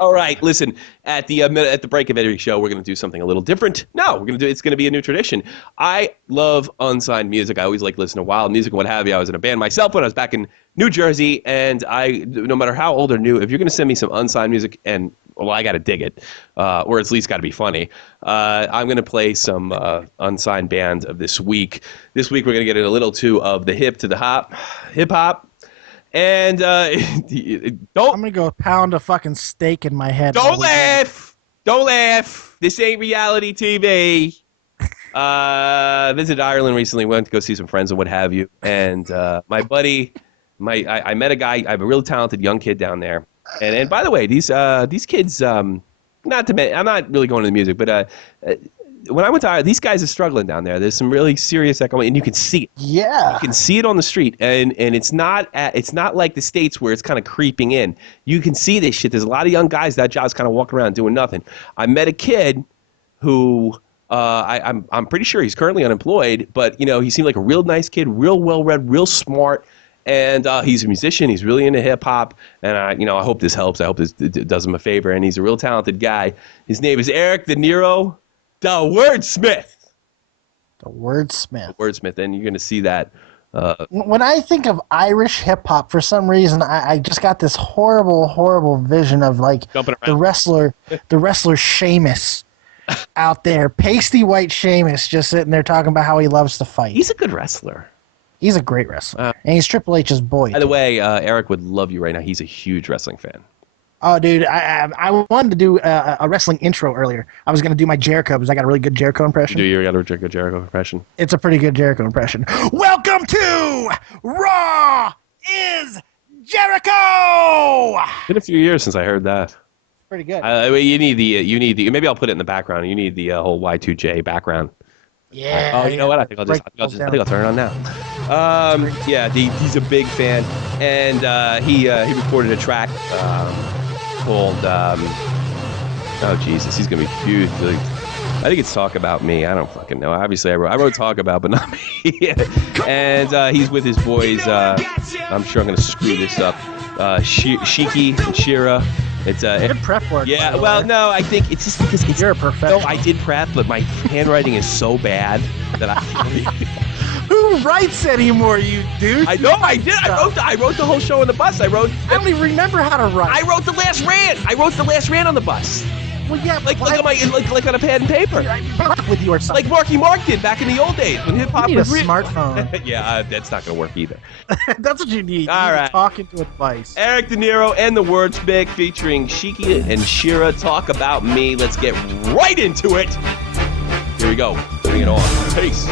All right, listen. At the break of every show, we're going to do something a little different. No, it's going to be a new tradition. I love unsigned music. I always like listening to wild music and what have you. I was in a band myself when I was back in New Jersey, and no matter how old or new, if you're going to send me some unsigned music, and I got to dig it, or at least got to be funny. I'm going to play some unsigned bands of this week. This week we're going to get in a little too of the hip hop. And I'm gonna go pound a fucking steak in my head. Don't laugh. This ain't reality TV. Visited Ireland recently. Went to go see some friends and what have you. And my buddy, I met a guy. I have a really talented young kid down there. And by the way, these kids. I'm not really going into the music, but when I went to Ireland, these guys are struggling down there. There's some really serious economic, and you can see it. Yeah, you can see it on the street, and it's not like the States where it's kind of creeping in. You can see this shit. There's a lot of young guys that job's kind of walking around doing nothing. I met a kid who I'm pretty sure he's currently unemployed, but he seemed like a real nice kid, real well read, real smart. And he's a musician. He's really into hip hop, and I hope this helps. I hope this does him a favor. And he's a real talented guy. His name is Eric De Niro. The Wordsmith. And you're going to see that. When I think of Irish hip-hop, for some reason, I just got this horrible, horrible vision of, the wrestler Sheamus out there. Pasty white Sheamus just sitting there talking about how he loves to fight. He's a good wrestler. He's a great wrestler. And he's Triple H's boy. By the way, Eric would love you right now. He's a huge wrestling fan. Oh, dude, I wanted to do a wrestling intro earlier. I was going to do my Jericho because I got a really good Jericho impression. Do you got a good Jericho impression? It's a pretty good Jericho impression. Welcome to Raw is Jericho! It's been a few years since I heard that. Pretty good. You need the maybe I'll put it in the background. You need the whole Y2J background. Yeah. Oh, you know what? I think I'll turn it on now. He's a big fan, and he recorded a track called oh Jesus, he's gonna be huge. I think it's Talk About Me. I don't fucking know. Obviously, I wrote Talk About, but not me. And he's with his boys. I'm sure I'm gonna screw this up. Shiki and Shira. It's good prep work. Yeah, well, no, I think it's just because you're a professional. No, I did prep, but my handwriting is so bad that I can't read. Who writes anymore, you dude? I know, I did. I wrote the whole show on the bus. I don't even remember how to write. I wrote the last rant on the bus. Well, yeah, like on a pad and paper. With you or something. Like Marky Mark did back in the old days when hip hop was a smartphone. Yeah, that's not gonna work either. That's what you need. All right. Talking to advice. Eric De Niro and the Wordsmith featuring Shiki and Shira. Talk About Me. Let's get right into it. Here we go. Bring it on. Peace.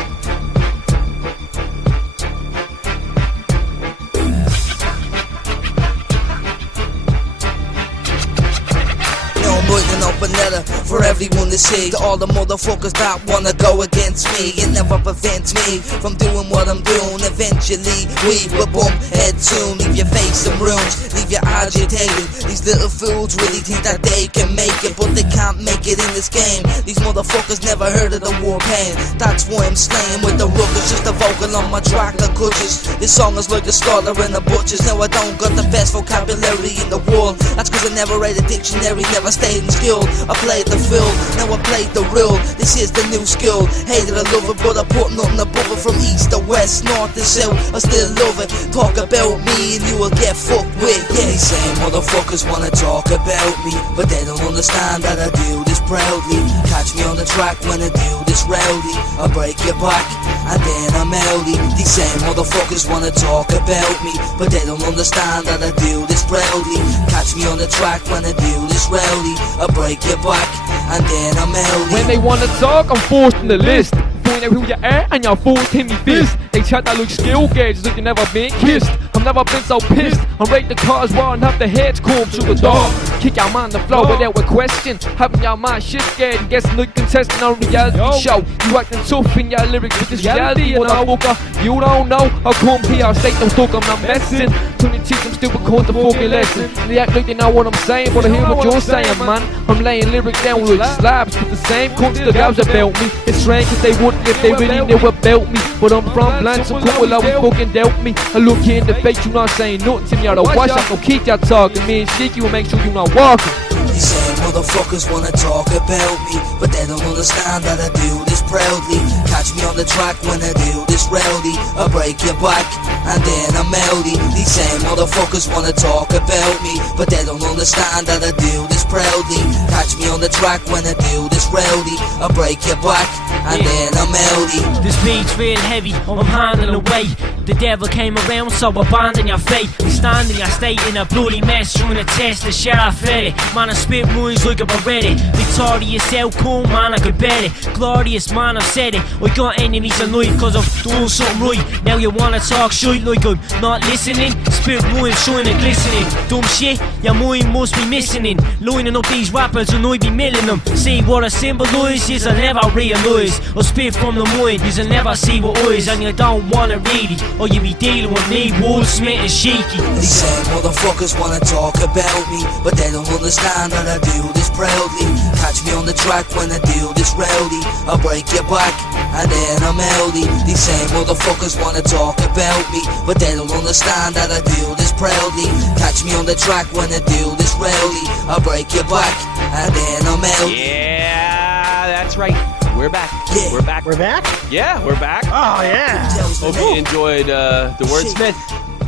I'm writing up a letter for everyone to see. To all the motherfuckers that wanna go against me. It never prevents me from doing what I'm doing. Eventually we will bump heads soon. Leave your face in ruins, leave you agitated. These little fools really think that they can make it, but they can't make it in this game. These motherfuckers never heard of the war pain. That's why I'm slaying with the ruggers. Just a vocal on my track like crutches. This song is like a slaughter and the butchers. Now I don't got the best vocabulary in the world. That's cause I never read a dictionary, never stayed in school. I played the field, now I played the real. This is the new skill. Hate it, I love it, but I put nothing above it. From east to west, north to south, I still love it. Talk about me and you will get fucked with. Yeah, these same motherfuckers wanna talk about me, but they don't understand that I do this proudly. Catch me on the track when I do this rowdy. I break your back and then I'm outy. These same motherfuckers wanna talk about me, but they don't understand that I do this proudly. Catch me on the track when I do this rowdy. I break your back and then I'm outy. When they wanna talk, I'm forced in the list. Point out who you are and you're forced hit me fist. They chat that look skill gauges like you never been kissed. I've never been so pissed. I rate the cars raw and have the heads come through the door. Kick your mind the flow without a question. Having your mind shit scared and guessing the contestant on reality show. You acting tough in your lyrics with this reality, motherfucker. You don't know. I come here, I state don't talk, I'm not messing. Tony teach them stupid called the fucking lesson. They act like they know what I'm saying, but I hear what you're saying, man. I'm laying lyrics down with slabs with the same cunts that raps about me. It's strange cause they wouldn't if they really knew about me. But I'm from blind, some people will always fucking doubt me. I look you in the face, you not saying nothing to me. I don't watch out, don't keep that talking. Me and shit, you will make sure you not walking. These same motherfuckers wanna talk about me, but they don't understand that I do this proudly. Catch me on the track when I do this rowdy. I break your back and then I'm outy. These same motherfuckers wanna talk about me, but they don't understand that I do this proudly. Catch me on the track when I do this rowdy. I break your back and then I'm outy. This beat's real heavy, I'm handing away. The devil came around, so abandon your faith. We stand in your state in a bloody mess, trying to test the sheriff it. Man, I spit moons like a Beretta. Victorious outcome, man, I could bet it. Glorious, man, I've said it. I got enemies tonight cause I've done something right. Now you wanna talk shit like I'm not listening. Spit moons shining, glistening. Dumb shit, your mind must be missing in. Lining up these rappers and I be milling them. See what I symbolise, is I never realise. I spit from the mind, you'll never see what eyes. And you don't wanna really, or you be dealing with me, Will Smith and Shaky. These same motherfuckers wanna talk about me, but they don't understand that I do this proudly. Catch me on the track when I do this rowdy. I break your back and then I'm outy. These same motherfuckers wanna talk about me, but they don't understand that I do this proudly. Catch me on the track when I do this rowdy. I break your back and then I'm outy. Yeah, that's right. We're back. Yeah. We're back. We're back? Yeah, we're back. Oh, yeah. Hope you enjoyed the wordsmith.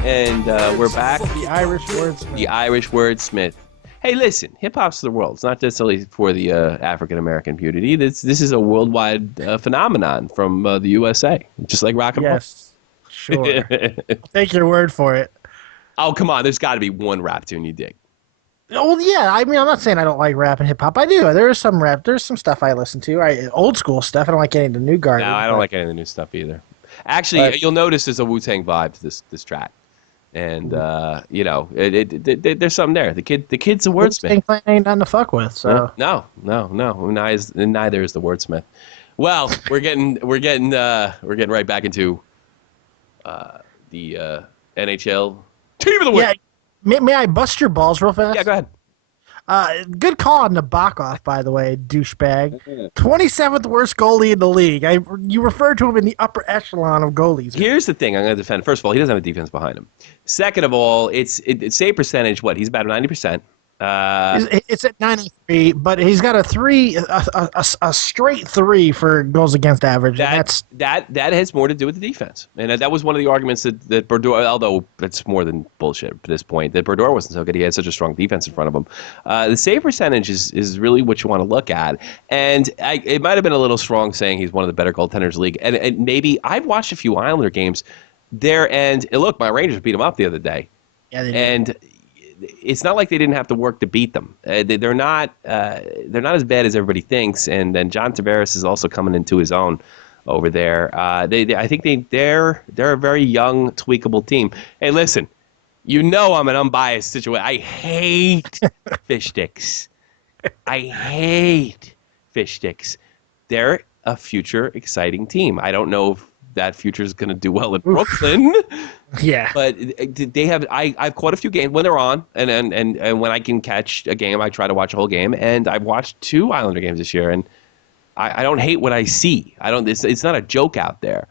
And we're back. The Irish wordsmith. The Irish wordsmith. Hey, listen, hip-hop's the world. It's not just only for the African-American community. This is a worldwide phenomenon from the USA, just like rock and roll. Yes, sure. Take your word for it. Oh, come on. There's got to be one rap tune you dig. Well, yeah. I mean, I'm not saying I don't like rap and hip hop. I do. There is some rap. There's some stuff I listen to. Old school stuff. I don't like any of the new garbage. No, I don't like any of the new stuff either. Actually, you'll notice there's a Wu-Tang vibe to this track. And, you know, there's something there. The kid's a wordsmith. Clan ain't nothing to fuck with, so. No. Neither is the wordsmith. Well, we're getting right back into the NHL Team of the Week. Yeah, may I bust your balls real fast? Yeah, go ahead. Good call on Nabokov, by the way, douchebag. 27th worst goalie in the league. You referred to him in the upper echelon of goalies. Here's the thing I'm going to defend. First of all, he doesn't have a defense behind him. Second of all, it's save percentage, what? He's about 90%. It's at 93, but he's got a straight 3 for goals against average. That has more to do with the defense, and that was one of the arguments that Brodeur, although it's more than bullshit at this point, that Brodeur wasn't so good. He had such a strong defense in front of him. The save percentage is really what you want to look at, and it might have been a little strong saying he's one of the better goaltenders in the league, and maybe I've watched a few Islander games there, and look, my Rangers beat him up the other day, Yeah, they did. and it's not like they didn't have to work to beat them. They're not as bad as everybody thinks. And then John Tavares is also coming into his own over there. I think they're a very young, tweakable team. Hey, listen, I'm an unbiased situation. I hate fish sticks. I hate fish sticks. They're a future exciting team. I don't know if that future is going to do well in Brooklyn. Yeah, but they have. I've caught a few games when they're on, and when I can catch a game, I try to watch a whole game. And I've watched 2 Islander games this year, and I don't hate what I see. I don't. It's not a joke out there.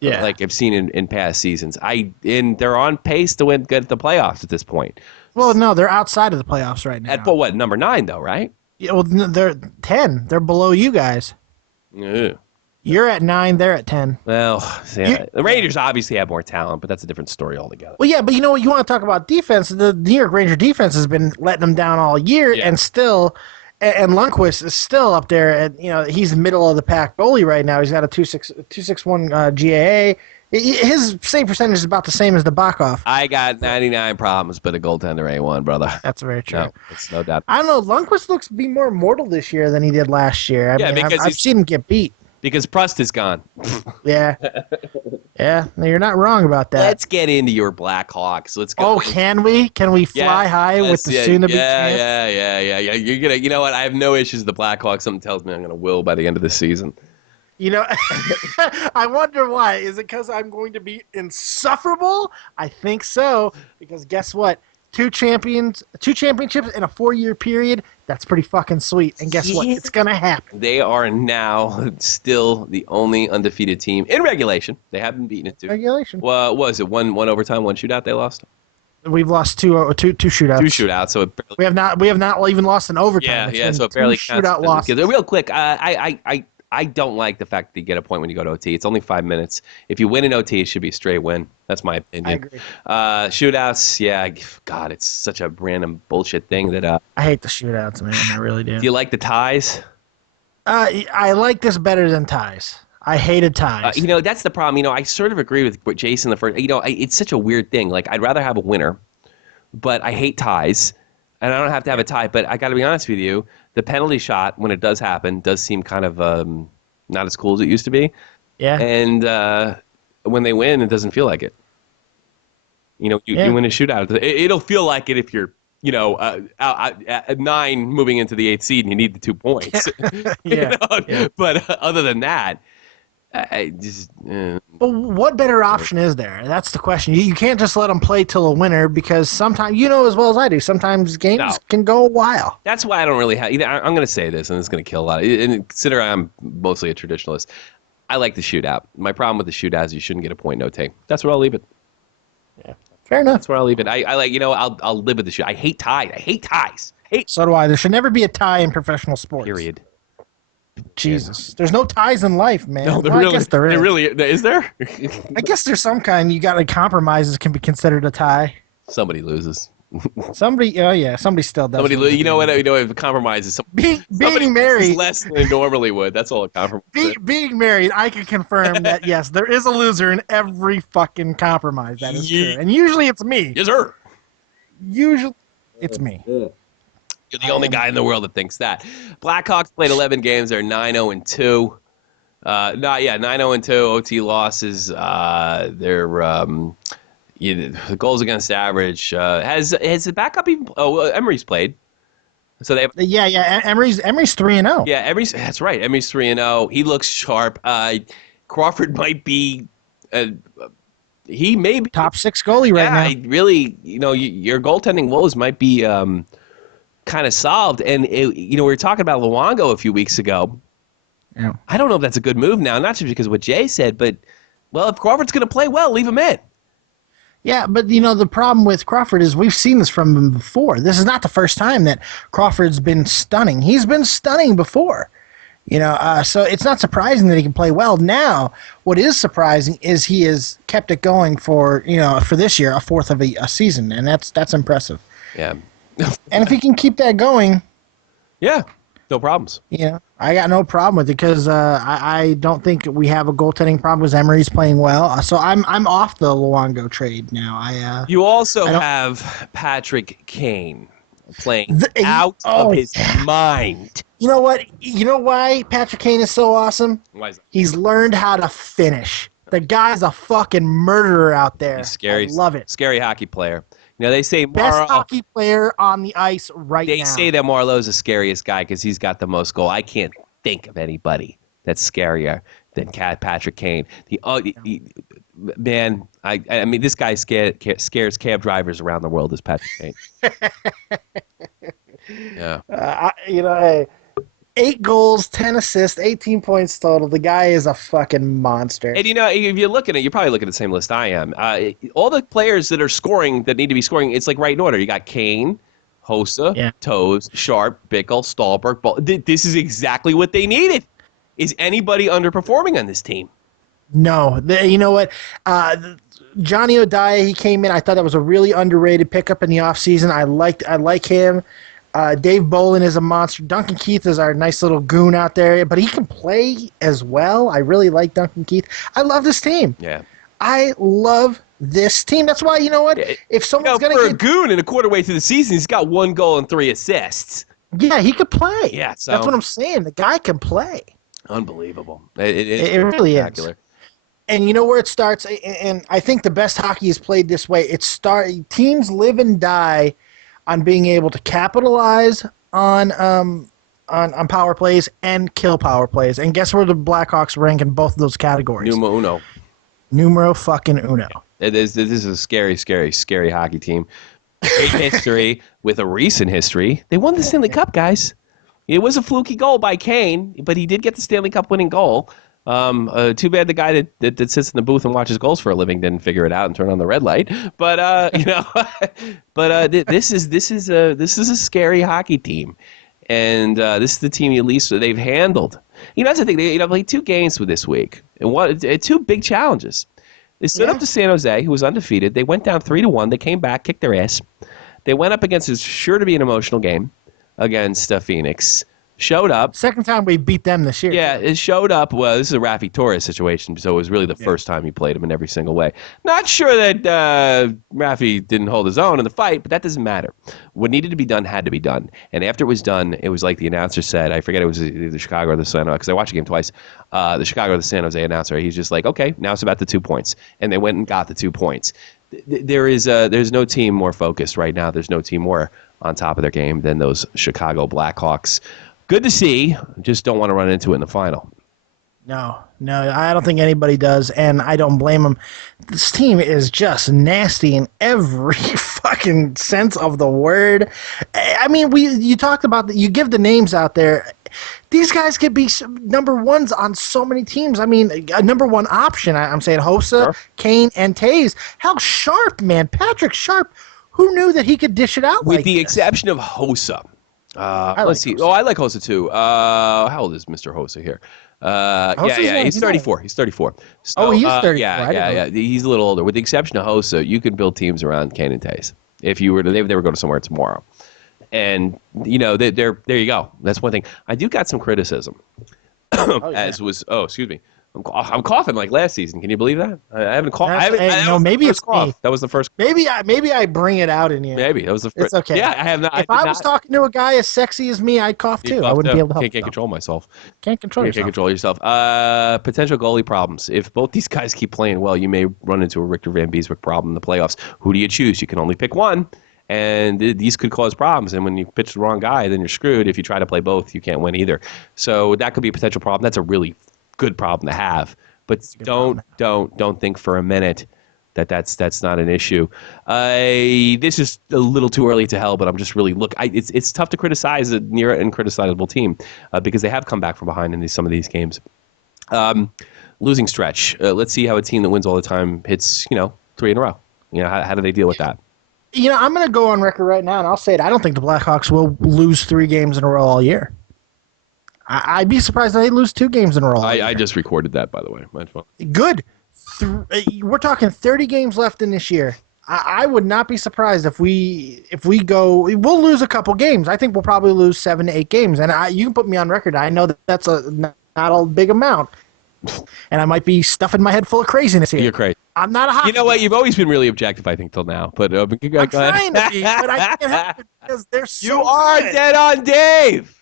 Yeah, like I've seen in past seasons. And they're on pace to get the playoffs at this point. Well, no, they're outside of the playoffs right now. But what, number 9 though, right? Yeah, well, they're 10. They're below you guys. Yeah. You're at 9. They're at 10. Well, yeah, the Rangers obviously have more talent, but that's a different story altogether. Well, yeah, but you know what? You want to talk about defense? The New York Ranger defense has been letting them down all year, and still, and Lundqvist is still up there. And he's middle of the pack goalie right now. He's got a 2.61 GAA. His save percentage is about the same as the Blackhawks. I got 99 problems, but a goaltender ain't one, brother. That's very true. No, it's no doubt. I don't know. Lundqvist looks to be more mortal this year than he did last year. I mean, I've seen him get beat. Because Prust is gone. Yeah. Yeah, you're not wrong about that. Let's get into your Blackhawks. Let's go. Oh, can we? Can we fly high with the soon-to-be champ? Yeah. You're gonna. You know what? I have no issues with the Blackhawks. Something tells me I'm gonna will by the end of the season. I wonder why. Is it because I'm going to be insufferable? I think so. Because guess what? 2 championships in a 4-year period. That's pretty fucking sweet. And guess what? It's gonna happen. They are now still the only undefeated team in regulation. They haven't beaten it too. Regulation. Well, what was it? One overtime, 1 shootout. They lost. We've lost two shootouts. 2 shootouts. So we have not even lost an overtime. Yeah. So it barely counts. Shootout losses. Real quick, I don't like the fact that you get a point when you go to OT. It's only 5 minutes. If you win in OT, it should be a straight win. That's my opinion. I agree. Shootouts, yeah. God, it's such a random bullshit thing that. I hate the shootouts, man. I really do. Do you like the ties? I like this better than ties. I hated ties. That's the problem. I sort of agree with Jason the first. It's such a weird thing. Like, I'd rather have a winner, but I hate ties. And I don't have to have a tie, but I got to be honest with you. The penalty shot, when it does happen, does seem kind of not as cool as it used to be. Yeah. And when they win, it doesn't feel like it. You win a shootout. It'll feel like it if you're, at 9 moving into the 8th seed and you need the 2 points. Yeah. But other than that, I just. Well, what better option is there? That's the question. You can't just let them play till a winner because sometimes, as well as I do, sometimes games can go a while. That's why I don't really have. I'm going to say this, and it's going to kill a lot. And consider I'm mostly a traditionalist. I like the shootout. My problem with the shootout is you shouldn't get a point no take. That's where I'll leave it. Yeah, fair enough. That's where I'll leave it. I like. I'll live with the shoot. I hate ties. So do I. There should never be a tie in professional sports. Period. Jesus. There's no ties in life, man. No, I guess there is. Is there? I guess there's some kind. You got compromises can be considered a tie. Somebody loses. Somebody still does. You know what? If a compromise is being married less than it normally would. That's all a compromise. Being married, I can confirm that yes, there is a loser in every fucking compromise. That is true, and usually it's me. Yes, sir. Usually, it's me. You're the only guy in the world that thinks that. Blackhawks played 11 games. They're 9-0-2. 9-0-2. OT losses. They're the goals against average. Has the backup even? Emery's played. So they have. Yeah. Emery's 3-0. Yeah, that's right. Emery's 3-0. He looks sharp. Crawford might be. He may be top 6 goalie right now. Really, your goaltending woes might be. Kind of solved, and we were talking about Luongo a few weeks ago. Yeah. I don't know if that's a good move now, not just because of what Jay said, but if Crawford's going to play well, leave him in. Yeah, but the problem with Crawford is we've seen this from him before. This is not the first time that Crawford's been stunning. He's been stunning before. So it's not surprising that he can play well. Now, what is surprising is he has kept it going for this year, a fourth of a season, and that's impressive. Yeah. And if he can keep that going, yeah, No problems. I got no problem with it because I don't think we have a goaltending problem because Emery's playing well. So I'm off the Luongo trade now. You also have Patrick Kane playing out of his mind. You know what? You know why Patrick Kane is so awesome? Why is that? He's learned how to finish. The guy's a fucking murderer out there. He's scary. I love it. Scary hockey player. They say Best hockey player on the ice right now. They say that Marlowe's the scariest guy because he's got the most goal. I can't think of anybody that's scarier than Patrick Kane. Man, I mean, this guy scares cab drivers around the world. Is Patrick Kane? Yeah. Hey, 8 goals, 10 assists, 18 points total. The guy is a fucking monster. And if you're looking at, you're probably looking at the same list I am. All the players that are scoring, that need to be scoring, it's like right in order. You got Kane, Hossa, Toews, Sharp, Bickle, Stahlberg. This is exactly what they needed. Is anybody underperforming on this team? No. You know what? Johnny O'Dea, he came in. I thought that was a really underrated pickup in the offseason. I like him. Dave Bolin is a monster. Duncan Keith is our nice little goon out there, but he can play as well. I really like Duncan Keith. I love this team. Yeah. I love this team. That's why, you know what? If someone's going to a goon in a quarter way through the season, he's got 1 goal and 3 assists. Yeah, he could play. Yeah, so that's what I'm saying. The guy can play. Unbelievable. It really is. And you know where it starts? And I think the best hockey is played this way. Teams live and die on being able to capitalize on power plays and kill power plays. And guess where the Blackhawks rank in both of those categories? Numero fucking uno. This is a scary, scary, scary hockey team. Great history with a recent history. They won the Stanley Cup, guys. It was a fluky goal by Kane, but he did get the Stanley Cup winning goal. Too bad the guy that sits in the booth and watches goals for a living didn't figure it out and turn on the red light. But this is a scary hockey team, and this is the team at least they've handled. That's the thing. They played 2 games with this week, and 2 big challenges. They stood up to San Jose, who was undefeated. They went down 3-1. They came back, kicked their ass. They went up against who's sure to be an emotional game against Phoenix. Showed up. Second time we beat them this year. Yeah, it showed up. Well, this is a Rafi Torres situation, so it was really the first time he played him in every single way. Not sure that Rafi didn't hold his own in the fight, but that doesn't matter. What needed to be done had to be done. And after it was done, it was like the announcer said, I forget it was either the Chicago or the San Jose, because I watched the game twice, the Chicago or the San Jose announcer, he's just like, okay, now it's about the 2 points. And they went and got the 2 points. There's no team more focused right now. There's no team more on top of their game than those Chicago Blackhawks. Good to see. Just don't want to run into it in the final. No, I don't think anybody does, and I don't blame them. This team is just nasty in every fucking sense of the word. I mean, you talked about you give the names out there. These guys could be number ones on so many teams. I mean, a number one option. I'm saying Hossa, Kane, and Taves. Hell, Sharp, man, Patrick Sharp. Who knew that he could dish it out? With the exception of Hossa. Let's see. Hossa. Oh, I like Hossa too. How old is Mr. Hossa here? He's 34. He's 34. So, he's 34. Yeah. He's a little older. With the exception of Hossa, you can build teams around Kane and Taves. If you were to, they were going to somewhere tomorrow, and there you go. That's one thing. I do got some criticism, excuse me. I'm coughing like last season. Can you believe that? I haven't coughed. Maybe it's me. That was the first. Maybe I bring it out in you. Maybe that was the first. It's okay. Yeah, I have not. If I was talking to a guy as sexy as me, I'd cough too. I wouldn't be able to help. Can't control myself. Can't control yourself. Potential goalie problems. If both these guys keep playing well, you may run into a Richter Van Beeswick problem in the playoffs. Who do you choose? You can only pick one. And these could cause problems. And when you pitch the wrong guy, then you're screwed. If you try to play both, you can't win either. So that could be a potential problem. That's a really good problem to have. But don't think for a minute that's not an issue. This is a little too early to tell, but I'm just really it's tough to criticize a near incriticizable team because they have come back from behind in some of these games. Losing stretch. Let's see how a team that wins all the time hits 3 in a row. How do they deal with that? I'm going to go on record right now, and I'll say it. I don't think the Blackhawks will lose 3 games in a row all year. I'd be surprised if they lose 2 games in a row. I just recorded that, by the way. Good. We're talking 30 games left in this year. I would not be surprised if we go. We'll lose a couple games. I think we'll probably lose 7 to 8 games, and you can put me on record. I know that's not a big amount, and I might be stuffing my head full of craziness here. You're crazy. I'm not a hockey. You know what? You've always been really objective, I think, till now. But I'm trying to be, but I can't help it because they're so You are good. dead on Dave.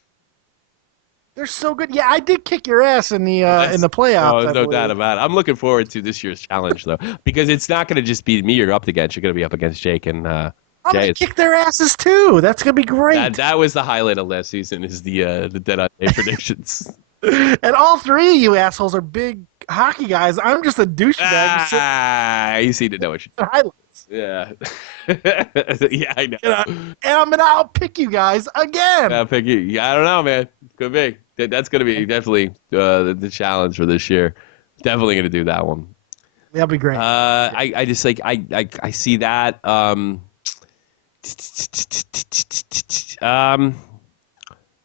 They're so good. Yeah, I did kick your ass in the playoffs. Oh, I no believe. doubt about it. I'm looking forward to this year's challenge, though, because it's not going to just be me you're up against. You're going to be up against Jake and I'm Jay. gonna kick their asses too. That's gonna be great. That was the highlight of last season. Is the dead on Dave predictions. And all three of you assholes are big hockey guys. I'm just a douchebag. You seem to know what you're Highlights. Yeah. Yeah, I know. And I'm gonna outpick you guys again. I'll pick you. Yeah, I don't know, man. Could be. That's going to be definitely the challenge for this year. Definitely going to do that one. That'll be great. I just like I see that.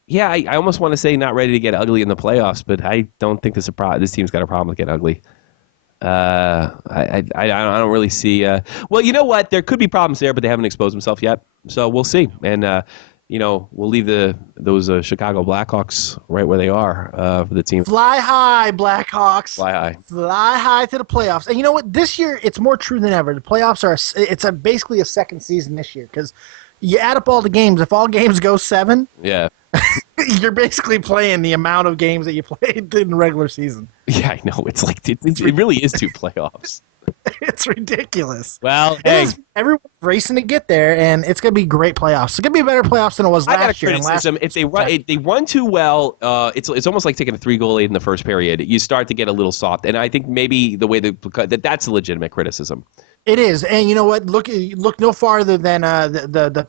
Yeah, I almost want to say not ready to get ugly in the playoffs, but I don't think this team's got a problem with getting ugly. I don't really see. Well, you know what? There could be problems there, but they haven't exposed themselves yet. So we'll see. And we'll leave those Chicago Blackhawks right where they are for the team. Fly high, Blackhawks. Fly high. Fly high to the playoffs. And you know what? This year, it's more true than ever. The playoffs are basically a second season this year because you add up all the games. If all games go 7, Yeah. you're basically playing the amount of games that you played in the regular season. Yeah, I know. It's like it really is 2 playoffs. It's ridiculous. Well, It hey, is. Everyone's racing to get there, and it's going to be great playoffs. It's going to be a better playoffs than it was I got a last year. And criticism. If they run too well, it's almost like taking a 3-goal lead in the first period. You start to get a little soft, and I think maybe the way that's a legitimate criticism. It is, and you know what? Look no farther than the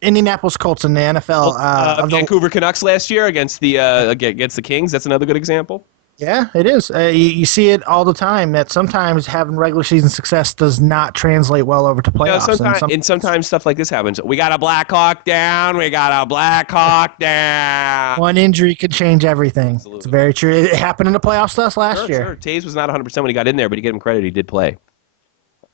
Indianapolis Colts in the NFL. Vancouver Canucks last year against the Kings. That's another good example. Yeah, it is. You see it all the time that sometimes having regular season success does not translate well over to playoffs. Sometimes stuff like this happens. We got a Blackhawk down. We got a Blackhawk down. One injury could change everything. Absolutely. It's very true. It happened in the playoffs to us last year. Sure. Taves was not 100% when he got in there, but you give him credit. He did play.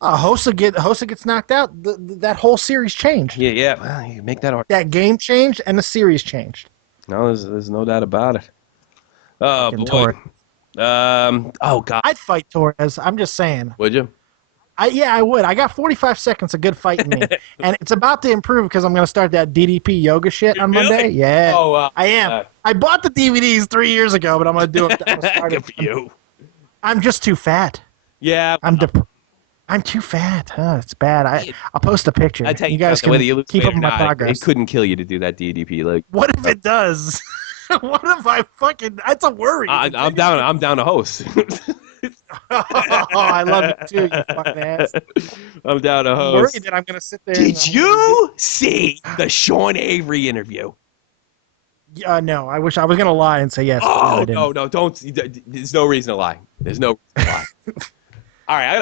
Hossa gets knocked out. That whole series changed. Yeah. Well, you make that hard. That game changed and the series changed. No, there's no doubt about it. Oh, Fucking boy. Torres. Oh, God. I'd fight Torres. I'm just saying. Would you? I would. I got 45 seconds of good fight in me. And it's about to improve because I'm going to start that DDP yoga shit on Really? Monday. Yeah. Oh, wow. I am. I bought the DVDs 3 years ago, but I'm going to do it. I'm gonna start Good it. for you. I'm just too fat. Yeah. I'm too fat. It's bad. I'll post a picture. I tell you, guys can whether you lose keep weight up or with my not, progress. it couldn't kill you to do that DDP. Like, What if it does? What if I fucking? That's a worry. I'm down to host. Oh, I love you too, you fucking ass. I'm down to I'm host. worried that I'm gonna sit there. Did you see the Sean Avery interview? No, I wish I was gonna lie and say yes. Oh, I didn't. no, don't. There's no reason to lie. There's no reason to lie. All right,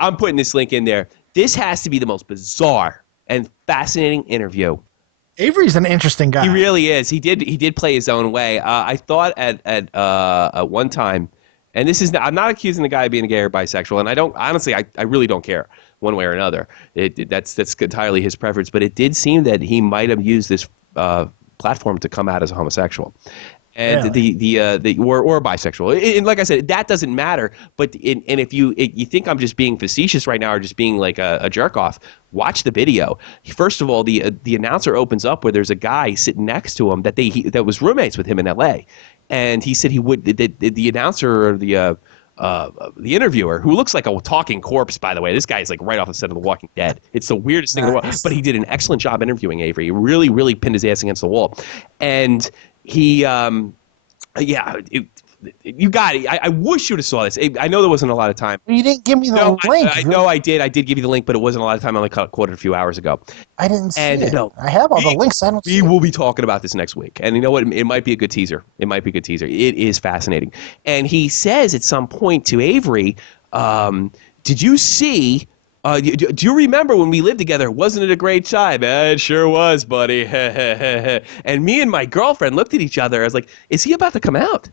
I'm putting this link in there. This has to be the most bizarre and fascinating interview. Avery's an interesting guy. He really is. He did play his own way. I thought at one time, and this is I'm not accusing the guy of being gay or bisexual, and I don't honestly. I really don't care one way or another. That's entirely his preference. But it did seem that he might have used this platform to come out as a homosexual. And Really? or bisexual, and like I said, that doesn't matter. But if you think I'm just being facetious right now or just being like a jerk off, watch the video. First of all, the announcer opens up where there's a guy sitting next to him that was roommates with him in L.A. And he said he would the announcer or the interviewer, who looks like a talking corpse, by the way. This guy is like right off the set of The Walking Dead. It's the weirdest thing in the world. But he did an excellent job interviewing Avery. He really, really pinned his ass against the wall. And he, you got it. I wish you would have saw this. I know there wasn't a lot of time. You didn't give me the link. I know I did. I did give you the link, but it wasn't a lot of time. I only caught it a few hours ago. I didn't see And, it. no, I have all the links. I don't see We it. will be talking about this next week. And you know what? It might be a good teaser. It is fascinating. And he says at some point to Avery, did you see... do you remember when we lived together? Wasn't it a great time? It sure was, buddy. And me and my girlfriend looked at each other. I was like, is he about to come out?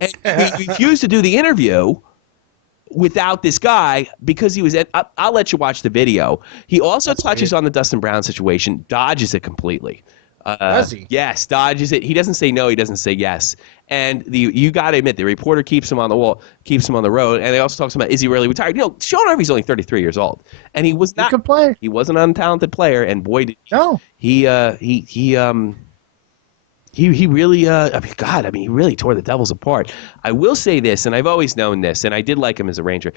And he refused to do the interview without this guy, because he was at, I'll let you watch the video. He also touches on the Dustin Brown situation, dodges it completely. Does he? Yes, dodges it. He doesn't say no. He doesn't say yes. And you got to admit, the reporter keeps him on the wall, keeps him on the road, and they also talks about, is he really retired? You know, Sean Harvey's only 33 years old, and he was not. He could play. He was an untalented player, and boy, did he really, I mean, God, I mean, he really tore the Devils apart. I will say this, and I've always known this, and I did like him as a Ranger.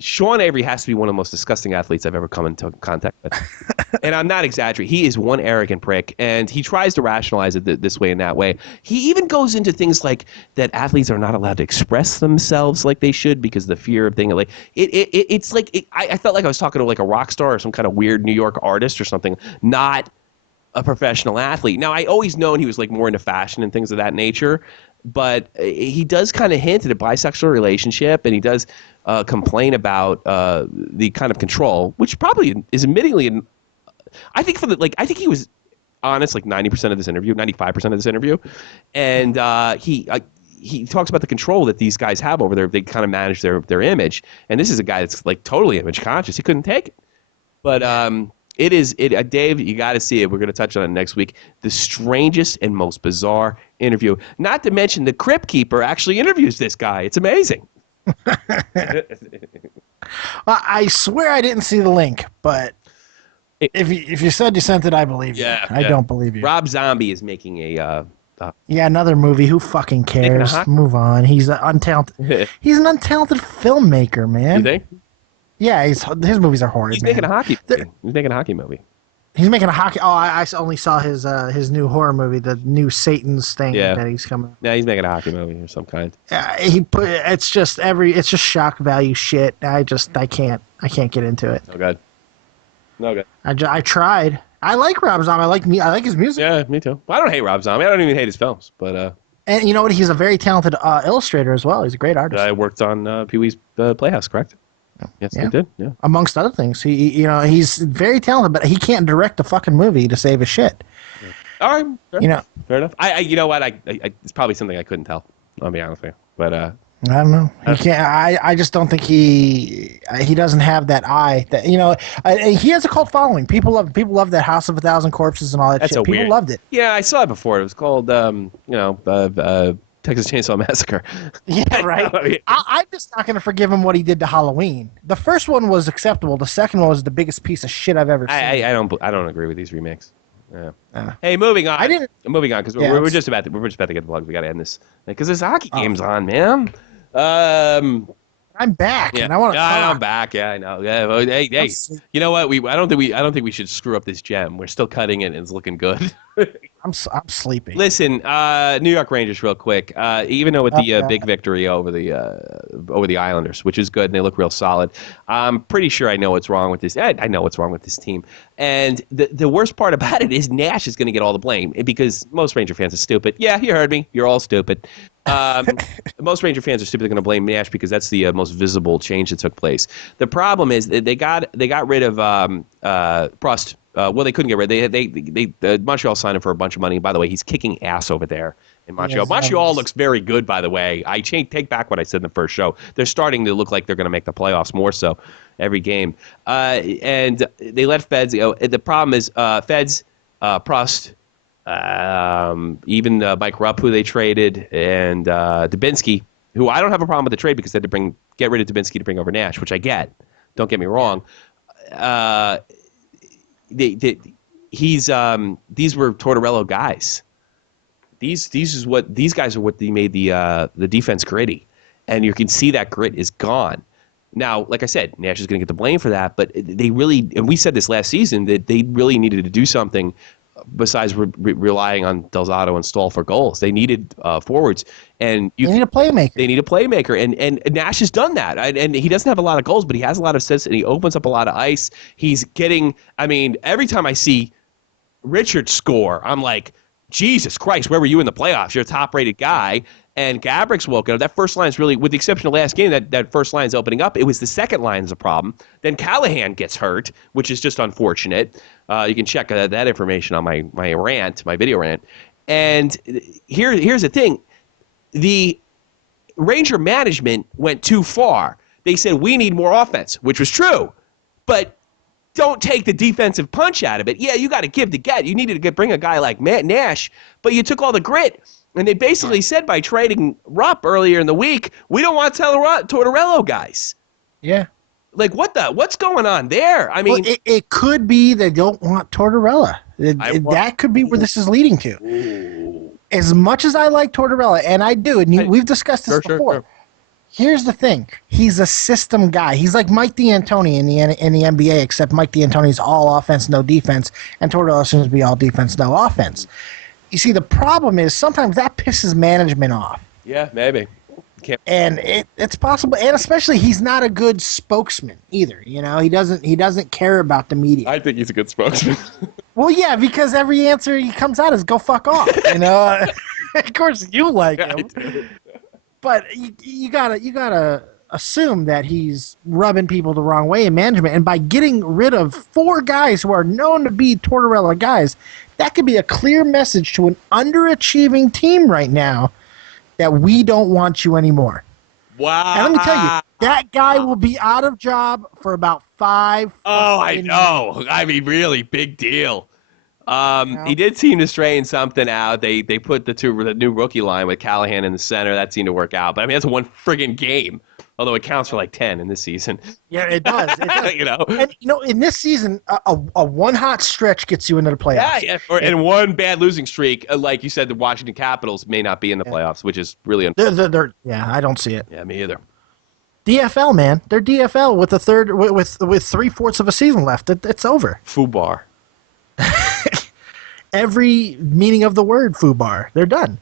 Sean Avery has to be one of the most disgusting athletes I've ever come into contact with. And I'm not exaggerating. He is one arrogant prick, and he tries to rationalize it this way and that way. He even goes into things like that athletes are not allowed to express themselves like they should because of the fear of things. Like it's like I felt like I was talking to like a rock star or some kind of weird New York artist or something, not a professional athlete. Now, I always known he was like more into fashion and things of that nature, but he does kind of hint at a bisexual relationship, and he does complain about the kind of control, which probably is admittingly, I think I think he was honest like 90% of this interview, 95% of this interview, and he talks about the control that these guys have over they kind of manage their image, and this is a guy that's like totally image conscious. He couldn't take it, but Dave, you got to see it. We're going to touch on it next week. The strangest and most bizarre interview. Not to mention the Crypt Keeper actually interviews this guy. It's amazing. I swear I didn't see the link, but if you said you sent it, I believe you. I don't believe you. Rob Zombie is making another movie. Who fucking cares? Move on. He's an untalented. He's an untalented filmmaker, man. You think? Yeah, his movies are horrid. He's making a hockey movie. He's making a hockey movie. He's making a hockey. Oh, I only saw his new horror movie, the new Satan's thing that he's coming. Yeah, he's making a hockey movie of some kind. It's just shock value shit. I can't get into it. No good. I tried. I like Rob Zombie. I like his music. Yeah, me too. Well, I don't hate Rob Zombie. I don't even hate his films, but and you know what? He's a very talented illustrator as well. He's a great artist. I worked on Pee-wee's Playhouse, correct? Yes, I did. Yeah. Amongst other things, he's very talented, but he can't direct a fucking movie to save his shit. Yeah. All right. Fair enough. I you know what? I it's probably something I couldn't tell. I'll be honest with you, but I don't know. He can't. I just don't think he doesn't have that eye. That he has a cult following. People love that House of a Thousand Corpses and all that shit. People loved it. Yeah, I saw it before. It was called Texas Chainsaw Massacre. Yeah, right. I'm just not going to forgive him what he did to Halloween. The first one was acceptable. The second one was the biggest piece of shit I've ever seen. I don't agree with these remakes. Yeah. Hey, moving on. Moving on because we're just about to get the plug. We got to end this because this hockey game's on, man. I'm back, and I want to. I'm back. Yeah, I know. Yeah. Well, hey, you know what? I don't think we should screw up this gem. We're still cutting it, and it's looking good. I'm sleepy. Listen, New York Rangers, real quick. Even though with the big victory over the Islanders, which is good, and they look real solid. I'm pretty sure I know what's wrong with this. I know what's wrong with this team, and the worst part about it is Nash is going to get all the blame because most Ranger fans are stupid. Yeah, you heard me. You're all stupid. Most Ranger fans are stupid. They're going to blame Nash because that's the most visible change that took place. The problem is they got rid of Prost. Well, they couldn't get rid. They Montreal signed him for a bunch of money. By the way, he's kicking ass over there in Montreal. Yes, Montreal looks very good, by the way. I take back what I said in the first show. They're starting to look like they're going to make the playoffs more so every game. And they let Feds go. The problem is Feds, Prost, even Mike Rupp, who they traded, and Dubinsky, who I don't have a problem with the trade because they had to get rid of Dubinsky to bring over Nash, which I get. Don't get me wrong. These were Tortorella guys. These guys are what they made the defense gritty, and you can see that grit is gone. Now, like I said, Nash is going to get the blame for that, but they really, and we said this last season, that they really needed to do something besides relying on Delzato and Stahl for goals. They needed forwards, and they need a playmaker. They need a playmaker, and Nash has done that. And he doesn't have a lot of goals, but he has a lot of assists, and he opens up a lot of ice. He's getting. I mean, every time I see Richard score, I'm like, Jesus Christ, where were you in the playoffs? You're a top-rated guy. And Gabrick's woken up. That first line is really, with the exception of last game, that first line is opening up. It was the second line is a problem. Then Callahan gets hurt, which is just unfortunate. You can check that information on my video rant. And here's the thing. The Ranger management went too far. they said we need more offense, which was true. But don't take the defensive punch out of it. Yeah, you got to give to get. You needed to bring a guy like Matt Nash, but you took all the grit. And they basically said by trading Rupp earlier in the week, we don't want Tortorella guys. Yeah. Like, what's going on there? I mean, it could be they don't want Tortorella. That could be where this is leading to. Ooh. As much as I like Tortorella, and I do, and we've discussed this before. Sure. Here's the thing: he's a system guy. He's like Mike D'Antoni in the NBA, except Mike D'Antoni's all offense, no defense, and Tortorella seems to be all defense, no offense. You see, the problem is sometimes that pisses management off. Yeah, maybe. And it's possible, and especially he's not a good spokesman either. You know, he doesn't care about the media. I think he's a good spokesman. Well, yeah, because every answer he comes out is "go fuck off." You know, of course you like him, but you gotta assume that he's rubbing people the wrong way in management. And by getting rid of 4 guys who are known to be Tortorella guys, that could be a clear message to an underachieving team right now that we don't want you anymore. Wow. And let me tell you, that guy will be out of job for about 5 Oh, I know. I mean, really, big deal. He did seem to straighten something out. They put the new rookie line with Callahan in the center. That seemed to work out. But, I mean, that's one friggin' game. Although it counts for like 10 in this season. Yeah, it does. It does. You know? And, in this season, a one hot stretch gets you into the playoffs. Yeah. And one bad losing streak, like you said, the Washington Capitals may not be in the playoffs, which is really unfortunate. Yeah, I don't see it. Yeah, me either. DFL, man. They're DFL with 3/4 of a season left. It's over. FUBAR. Every meaning of the word FUBAR. They're done.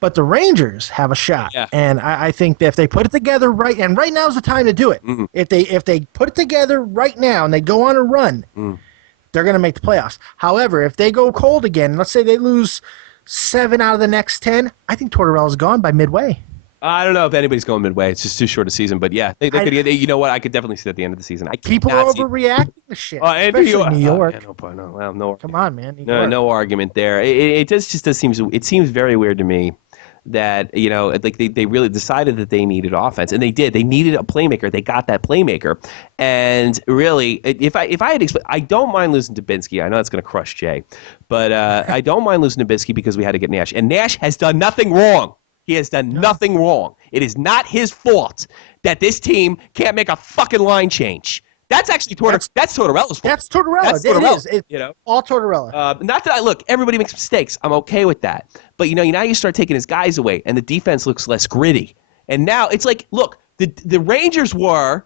But the Rangers have a shot, and I think that if they put it together right now is the time to do it. Mm-hmm. If they put it together right now and they go on a run, they're going to make the playoffs. However, if they go cold again, let's say they lose 7 out of the next 10, I think Tortorella's gone by midway. I don't know if anybody's going midway. It's just too short a season. But yeah, you know what? I could definitely see it at the end of the season. People are overreacting to shit. Especially New York. No. Come on, man. No argument there. It just seems. It seems very weird to me that like they really decided that they needed offense, and they did. They needed a playmaker. They got that playmaker, and really, if I had explained, I don't mind losing to Binsky. I know it's going to crush Jay, but I don't mind losing to Binsky because we had to get Nash, and Nash has done nothing wrong. He has done nothing wrong. It is not his fault that this team can't make a fucking line change. That's actually Tortorella's fault. That's Tortorella. It is. It's all Tortorella. Not that look, everybody makes mistakes. I'm okay with that. But now you start taking his guys away, and the defense looks less gritty. And now it's like, look, the Rangers were,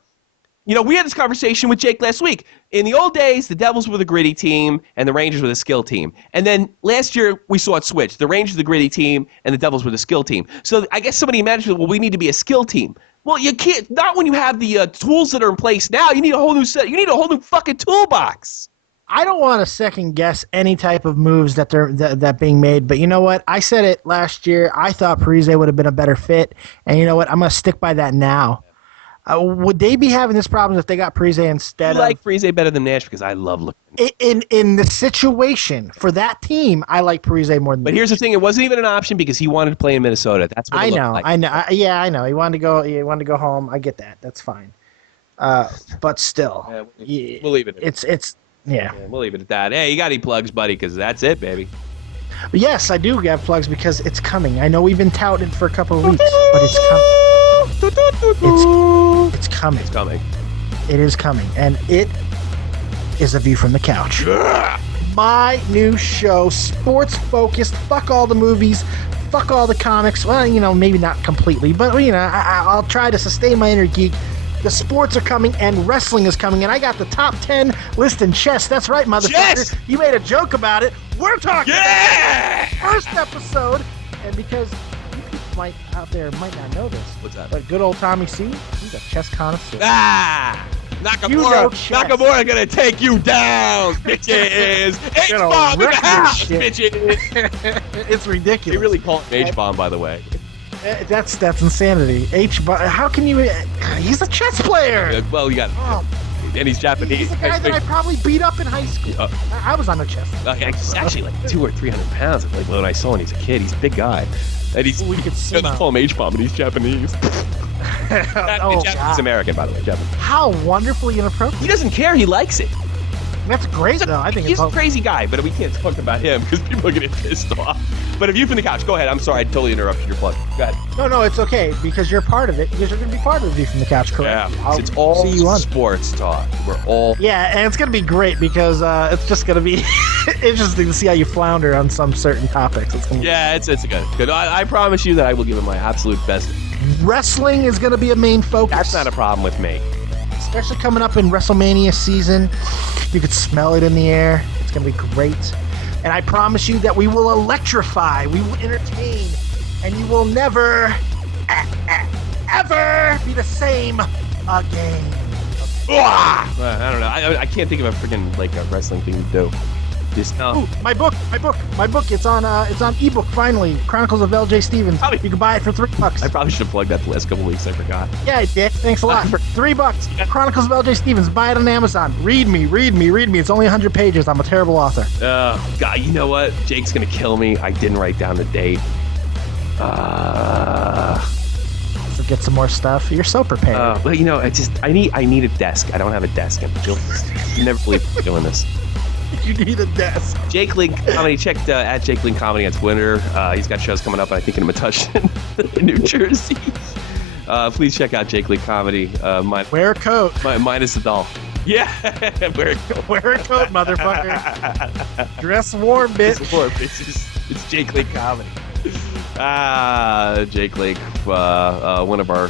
we had this conversation with Jake last week. In the old days, the Devils were the gritty team, and the Rangers were the skill team. And then last year, we saw it switch. The Rangers were the gritty team, and the Devils were the skill team. So I guess somebody imagined, well, we need to be a skill team. Well, you can't. Not when you have the tools that are in place now. You need a whole new set. You need a whole new fucking toolbox. I don't want to second guess any type of moves that being made, but you know what? I said it last year. I thought Parise would have been a better fit, and you know what? I'm going to stick by that now. Would they be having this problem if they got Parise instead? I like Parise better than Nash because I love looking. In the situation for that team, I like Parise more than. But here's the thing: it wasn't even an option because he wanted to play in Minnesota. That's what I know. Like. I know. I know. He wanted to go home. I get that. That's fine. But still, we'll leave it. Yeah, we'll leave it at that. Hey, you got any plugs, buddy? Because that's it, baby. Yes, I do have plugs because it's coming. I know we've been touted for a couple of weeks, but it's coming. It's coming. It's coming. It is coming, and it is A View from the Couch. Yeah. My new show, sports focused. Fuck all the movies. Fuck all the comics. Well, maybe not completely, but I'll try to sustain my inner geek. The sports are coming, and wrestling is coming, and I got the top 10 list in chess. That's right, motherfucker. Yes! You made a joke about it. We're talking about the first episode, and because you people out there might not know this. What's that? But good old Tommy C, he's a chess connoisseur. Nakamura gonna take you down, bitches. H-bomb in the house, bitches. It's ridiculous. They really call him H-bomb, by the way. That's insanity. How can you? He's a chess player. Well, you got. And he's Japanese. He's the guy that I probably beat up in high school. I was on the chess. He's actually like 200 or 300 pounds. Like when I saw him, he's a kid. He's a big guy. And we could call him H-bomb, and he's Japanese. Oh, Jeff God. is American, by the way. Jeff. How wonderfully inappropriate. He doesn't care. He likes it. That's great, though. I think He's it's a crazy guy, but we can't talk about him because people are getting pissed off. But if you from the couch, go ahead. I'm sorry, I totally interrupted your plug. Go ahead. No, it's okay because you're part of it. Because you're going to be part of the View from the Couch, correct? Yeah, it's all see you on. sports talk. We're all. Yeah, and it's going to be great because it's just going to be interesting to see how you flounder on some certain topics. It's gonna be It's good. I promise you that I will give it my absolute best. Wrestling is going to be a main focus. That's not a problem with me. Especially coming up in WrestleMania season. You could smell it in the air. It's going to be great. And I promise you that we will electrify, we will entertain, and you will never, ever be the same again. I don't know. I can't think of a freaking like a wrestling thing to do. Just Ooh, my book. It's on ebook finally. Chronicles of L.J. Stevens. Probably- You can buy it for $3. I probably should have plugged that the last couple weeks. I forgot. Yeah, I did. Thanks a lot. For $3. Chronicles of L.J. Stevens. Buy it on Amazon. Read me. It's only 100 pages. I'm a terrible author. God, you know what? Jake's gonna kill me. I didn't write down the date. Forget some more stuff. You're so prepared. But you know, I need a desk. I don't have a desk. You never believe I'm doing this. You need a desk. Jake Link Comedy. Check at Jake Link Comedy on Twitter. He's got shows coming up, I think, in Metuchen, New Jersey. Please check out Jake Link Comedy. Wear a coat. Minus the doll. Yeah, wear a coat. Wear a coat, motherfucker. Dress warm, bitch. It's Jake Link Comedy. Jake Lake, one of our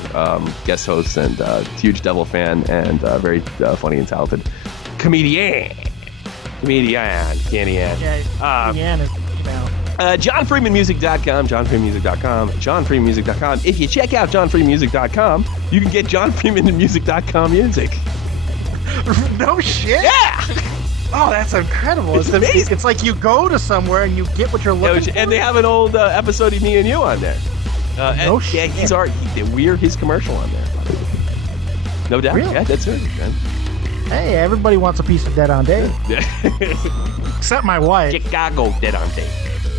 guest hosts and huge Devil fan and very funny and talented comedian. Candy Ann. Yeah, Ian is now. JohnFreemanMusic.com, JohnFreemanMusic.com. If you check out JohnFreemanMusic.com, you can get JohnFreemanMusic.com music. No shit? Yeah! Oh, that's incredible. It's amazing. It's like you go to somewhere and you get what you're looking for. And they have an old episode of me and you on there. No shit. Yeah, we're his commercial on there. No doubt. Really? Yeah, that's it, man. Hey, everybody wants a piece of Dead on Day. Except my wife. Chicago Dead on Day.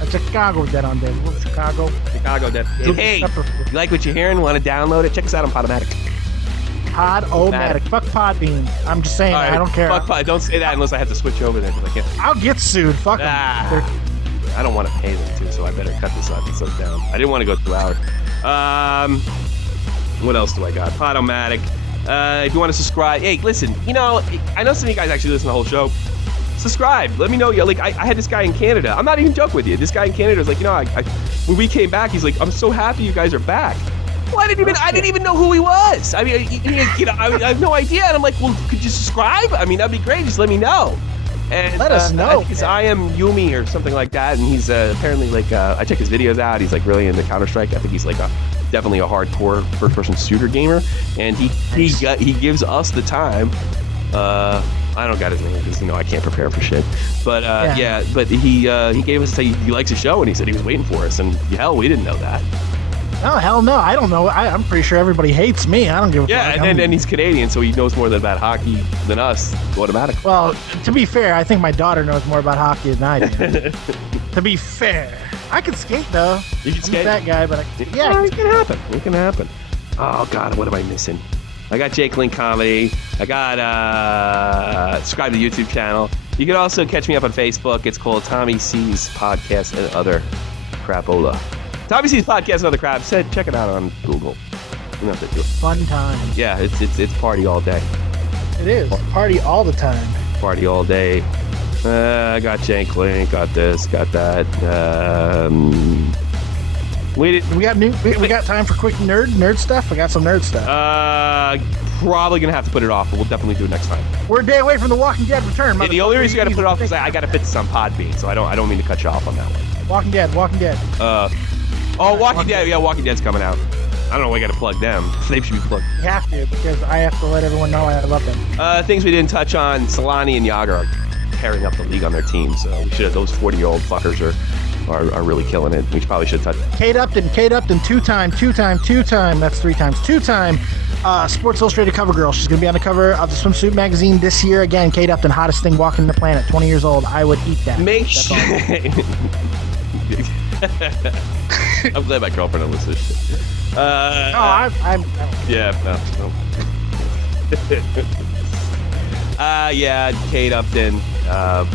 Chicago Dead on Day. Chicago. Chicago Dead. Hey, you like what you're hearing? Want to download it? Check us out on Podomatic. Pod-O-Matic. Fuck Podbean. I'm just saying, Right, I don't care. Fuck Pod. Don't say that unless I have to switch over there. I can't. I'll get sued. Fuck them. I don't want to pay them too, so I better cut this episode down. I didn't want to go 2 hours. What else do I got? Podomatic. If you want to subscribe, hey, listen. You know, I know some of you guys actually listen to the whole show. Subscribe. Let me know. Like, I had this guy in Canada. I'm not even joking with you. This guy in Canada was like, you know, when we came back, he's like, I'm so happy you guys are back. Well, I didn't even know who he was. I mean, you know, I have no idea. And I'm like, well, could you subscribe? I mean, that'd be great. Just let me know. And let us know. I think it's I Am Yumi or something like that. And he's apparently like, I check his videos out. He's like really into Counter-Strike. I think he's like definitely a hardcore first-person shooter gamer. And he gives us the time. I don't got his name because, you know, I can't prepare for shit. But but he gave us, he likes the show, and he said he was waiting for us. And hell, we didn't know that. Oh, hell no. I don't know. I'm pretty sure everybody hates me. I don't give a fuck. Yeah, and he's Canadian, so he knows more about hockey than us, automatically. Well, to be fair, I think my daughter knows more about hockey than I do. To be fair. I can skate, though. You can skate? I'm a fat guy, but it can happen. It can happen. Oh, God, what am I missing? I got Jake Link Comedy. I got subscribe to the YouTube channel. You can also catch me up on Facebook. It's called Tommy C's Podcast and Other Crapola. Tommy C's Podcast and Other Crap. Check it out on Google. You know what to do. fun time. Yeah, it's party all day. It is. Party all the time. Party all day. I got Jake Link. Got this. Got that. We got time for quick nerd stuff. I got some nerd stuff. Probably gonna have to put it off, but we'll definitely do it next time. We're a day away from the Walking Dead return. The only reason you gotta put it off is I gotta fit this on Podbean, so I don't mean to cut you off on that one. Walking Dead. Walking Dead. Yeah, Walking Dead's coming out. I don't know. We gotta plug them. They should be plugged. You have to, because I have to let everyone know I love them. Things we didn't touch on: Solani and Yager are tearing up the league on their team. So we should have. Those 40-year-old fuckers are really killing it. We probably should touch. Kate Upton, two-time. That's 3 times. 2-time Sports Illustrated cover girl. She's going to be on the cover of the Swimsuit magazine this year. Again, Kate Upton, hottest thing walking the planet. 20 years old. I would eat that. Make sure. I'm glad my girlfriend will listen to this shit. I'm Yeah, no. Yeah, Kate Upton,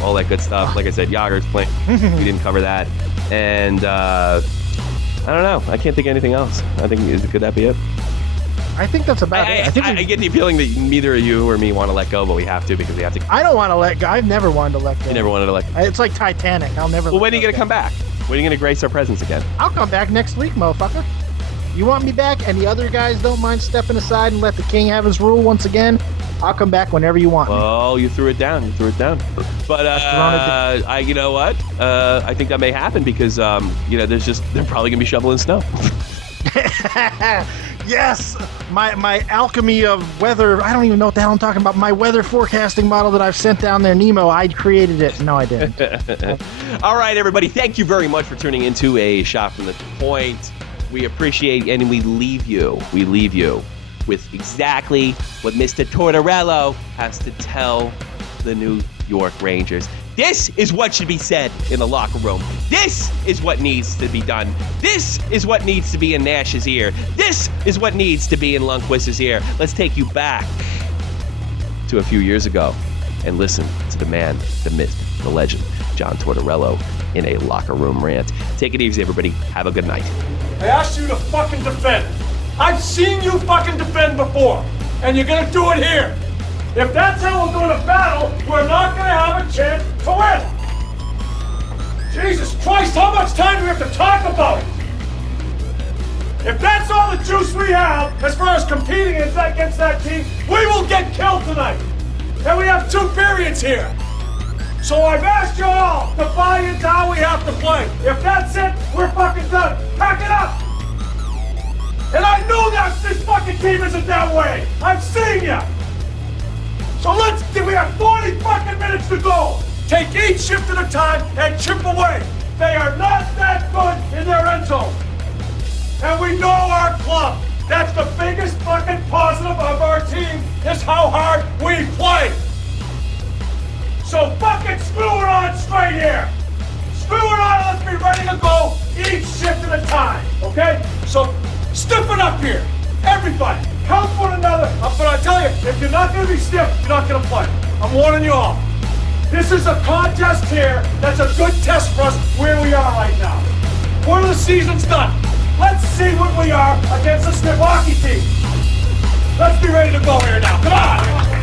all that good stuff. Like I said, Yager's playing. We didn't cover that. And I don't know. I can't think of anything else. Could that be it? I think that's about it. I get the feeling that neither of you or me want to let go, but we have to because we have to. I don't want to let go. I've never wanted to let go. You never wanted to let go. It's like Titanic. I'll never. Well, when are you going to come back? When are you going to grace our presence again? I'll come back next week, motherfucker. You want me back, and the other guys don't mind stepping aside and let the king have his rule once again? I'll come back whenever you want me. Oh, you threw it down. But you know what? I think that may happen because they're probably gonna be shoveling snow. Yes, my alchemy of weather. I don't even know what the hell I'm talking about. My weather forecasting model that I've sent down there, Nemo. I created it. No, I didn't. All right, everybody. Thank you very much for tuning into a Shot from the Point. We appreciate and we leave you with exactly what Mr. Tortorello has to tell the New York Rangers. This is what should be said in the locker room. This is what needs to be done. This is what needs to be in Nash's ear. This is what needs to be in Lundqvist's ear. Let's take you back to a few years ago and listen to the man, the myth, the legend, John Tortorello in a locker room rant. Take it easy, everybody. Have a good night. I asked you to fucking defend. I've seen you fucking defend before, and you're gonna do it here. If that's how we're going to battle, we're not gonna have a chance to win. Jesus Christ, how much time do we have to talk about it? If that's all the juice we have as far as competing against that team, we will get killed tonight. And we have 2 periods here. So I've asked you all to buy into how we have to play. If that's it, we're fucking done. Pack it up! And I know that this fucking team isn't that way. I've seen ya. So we have 40 fucking minutes to go. Take each shift at a time and chip away. They are not that good in their end zone. And we know our club. That's the biggest fucking positive of our team is how hard we play. So fucking screw it on straight here. Screw it on, let's be ready to go each shift at a time, okay? So stiffen up here, everybody. Help one another. But I tell you, if you're not gonna be stiff, you're not gonna play. I'm warning you all. This is a contest here that's a good test for us where we are right now. Part of the season's done. Let's see what we are against the stiff hockey team. Let's be ready to go here now. Come on.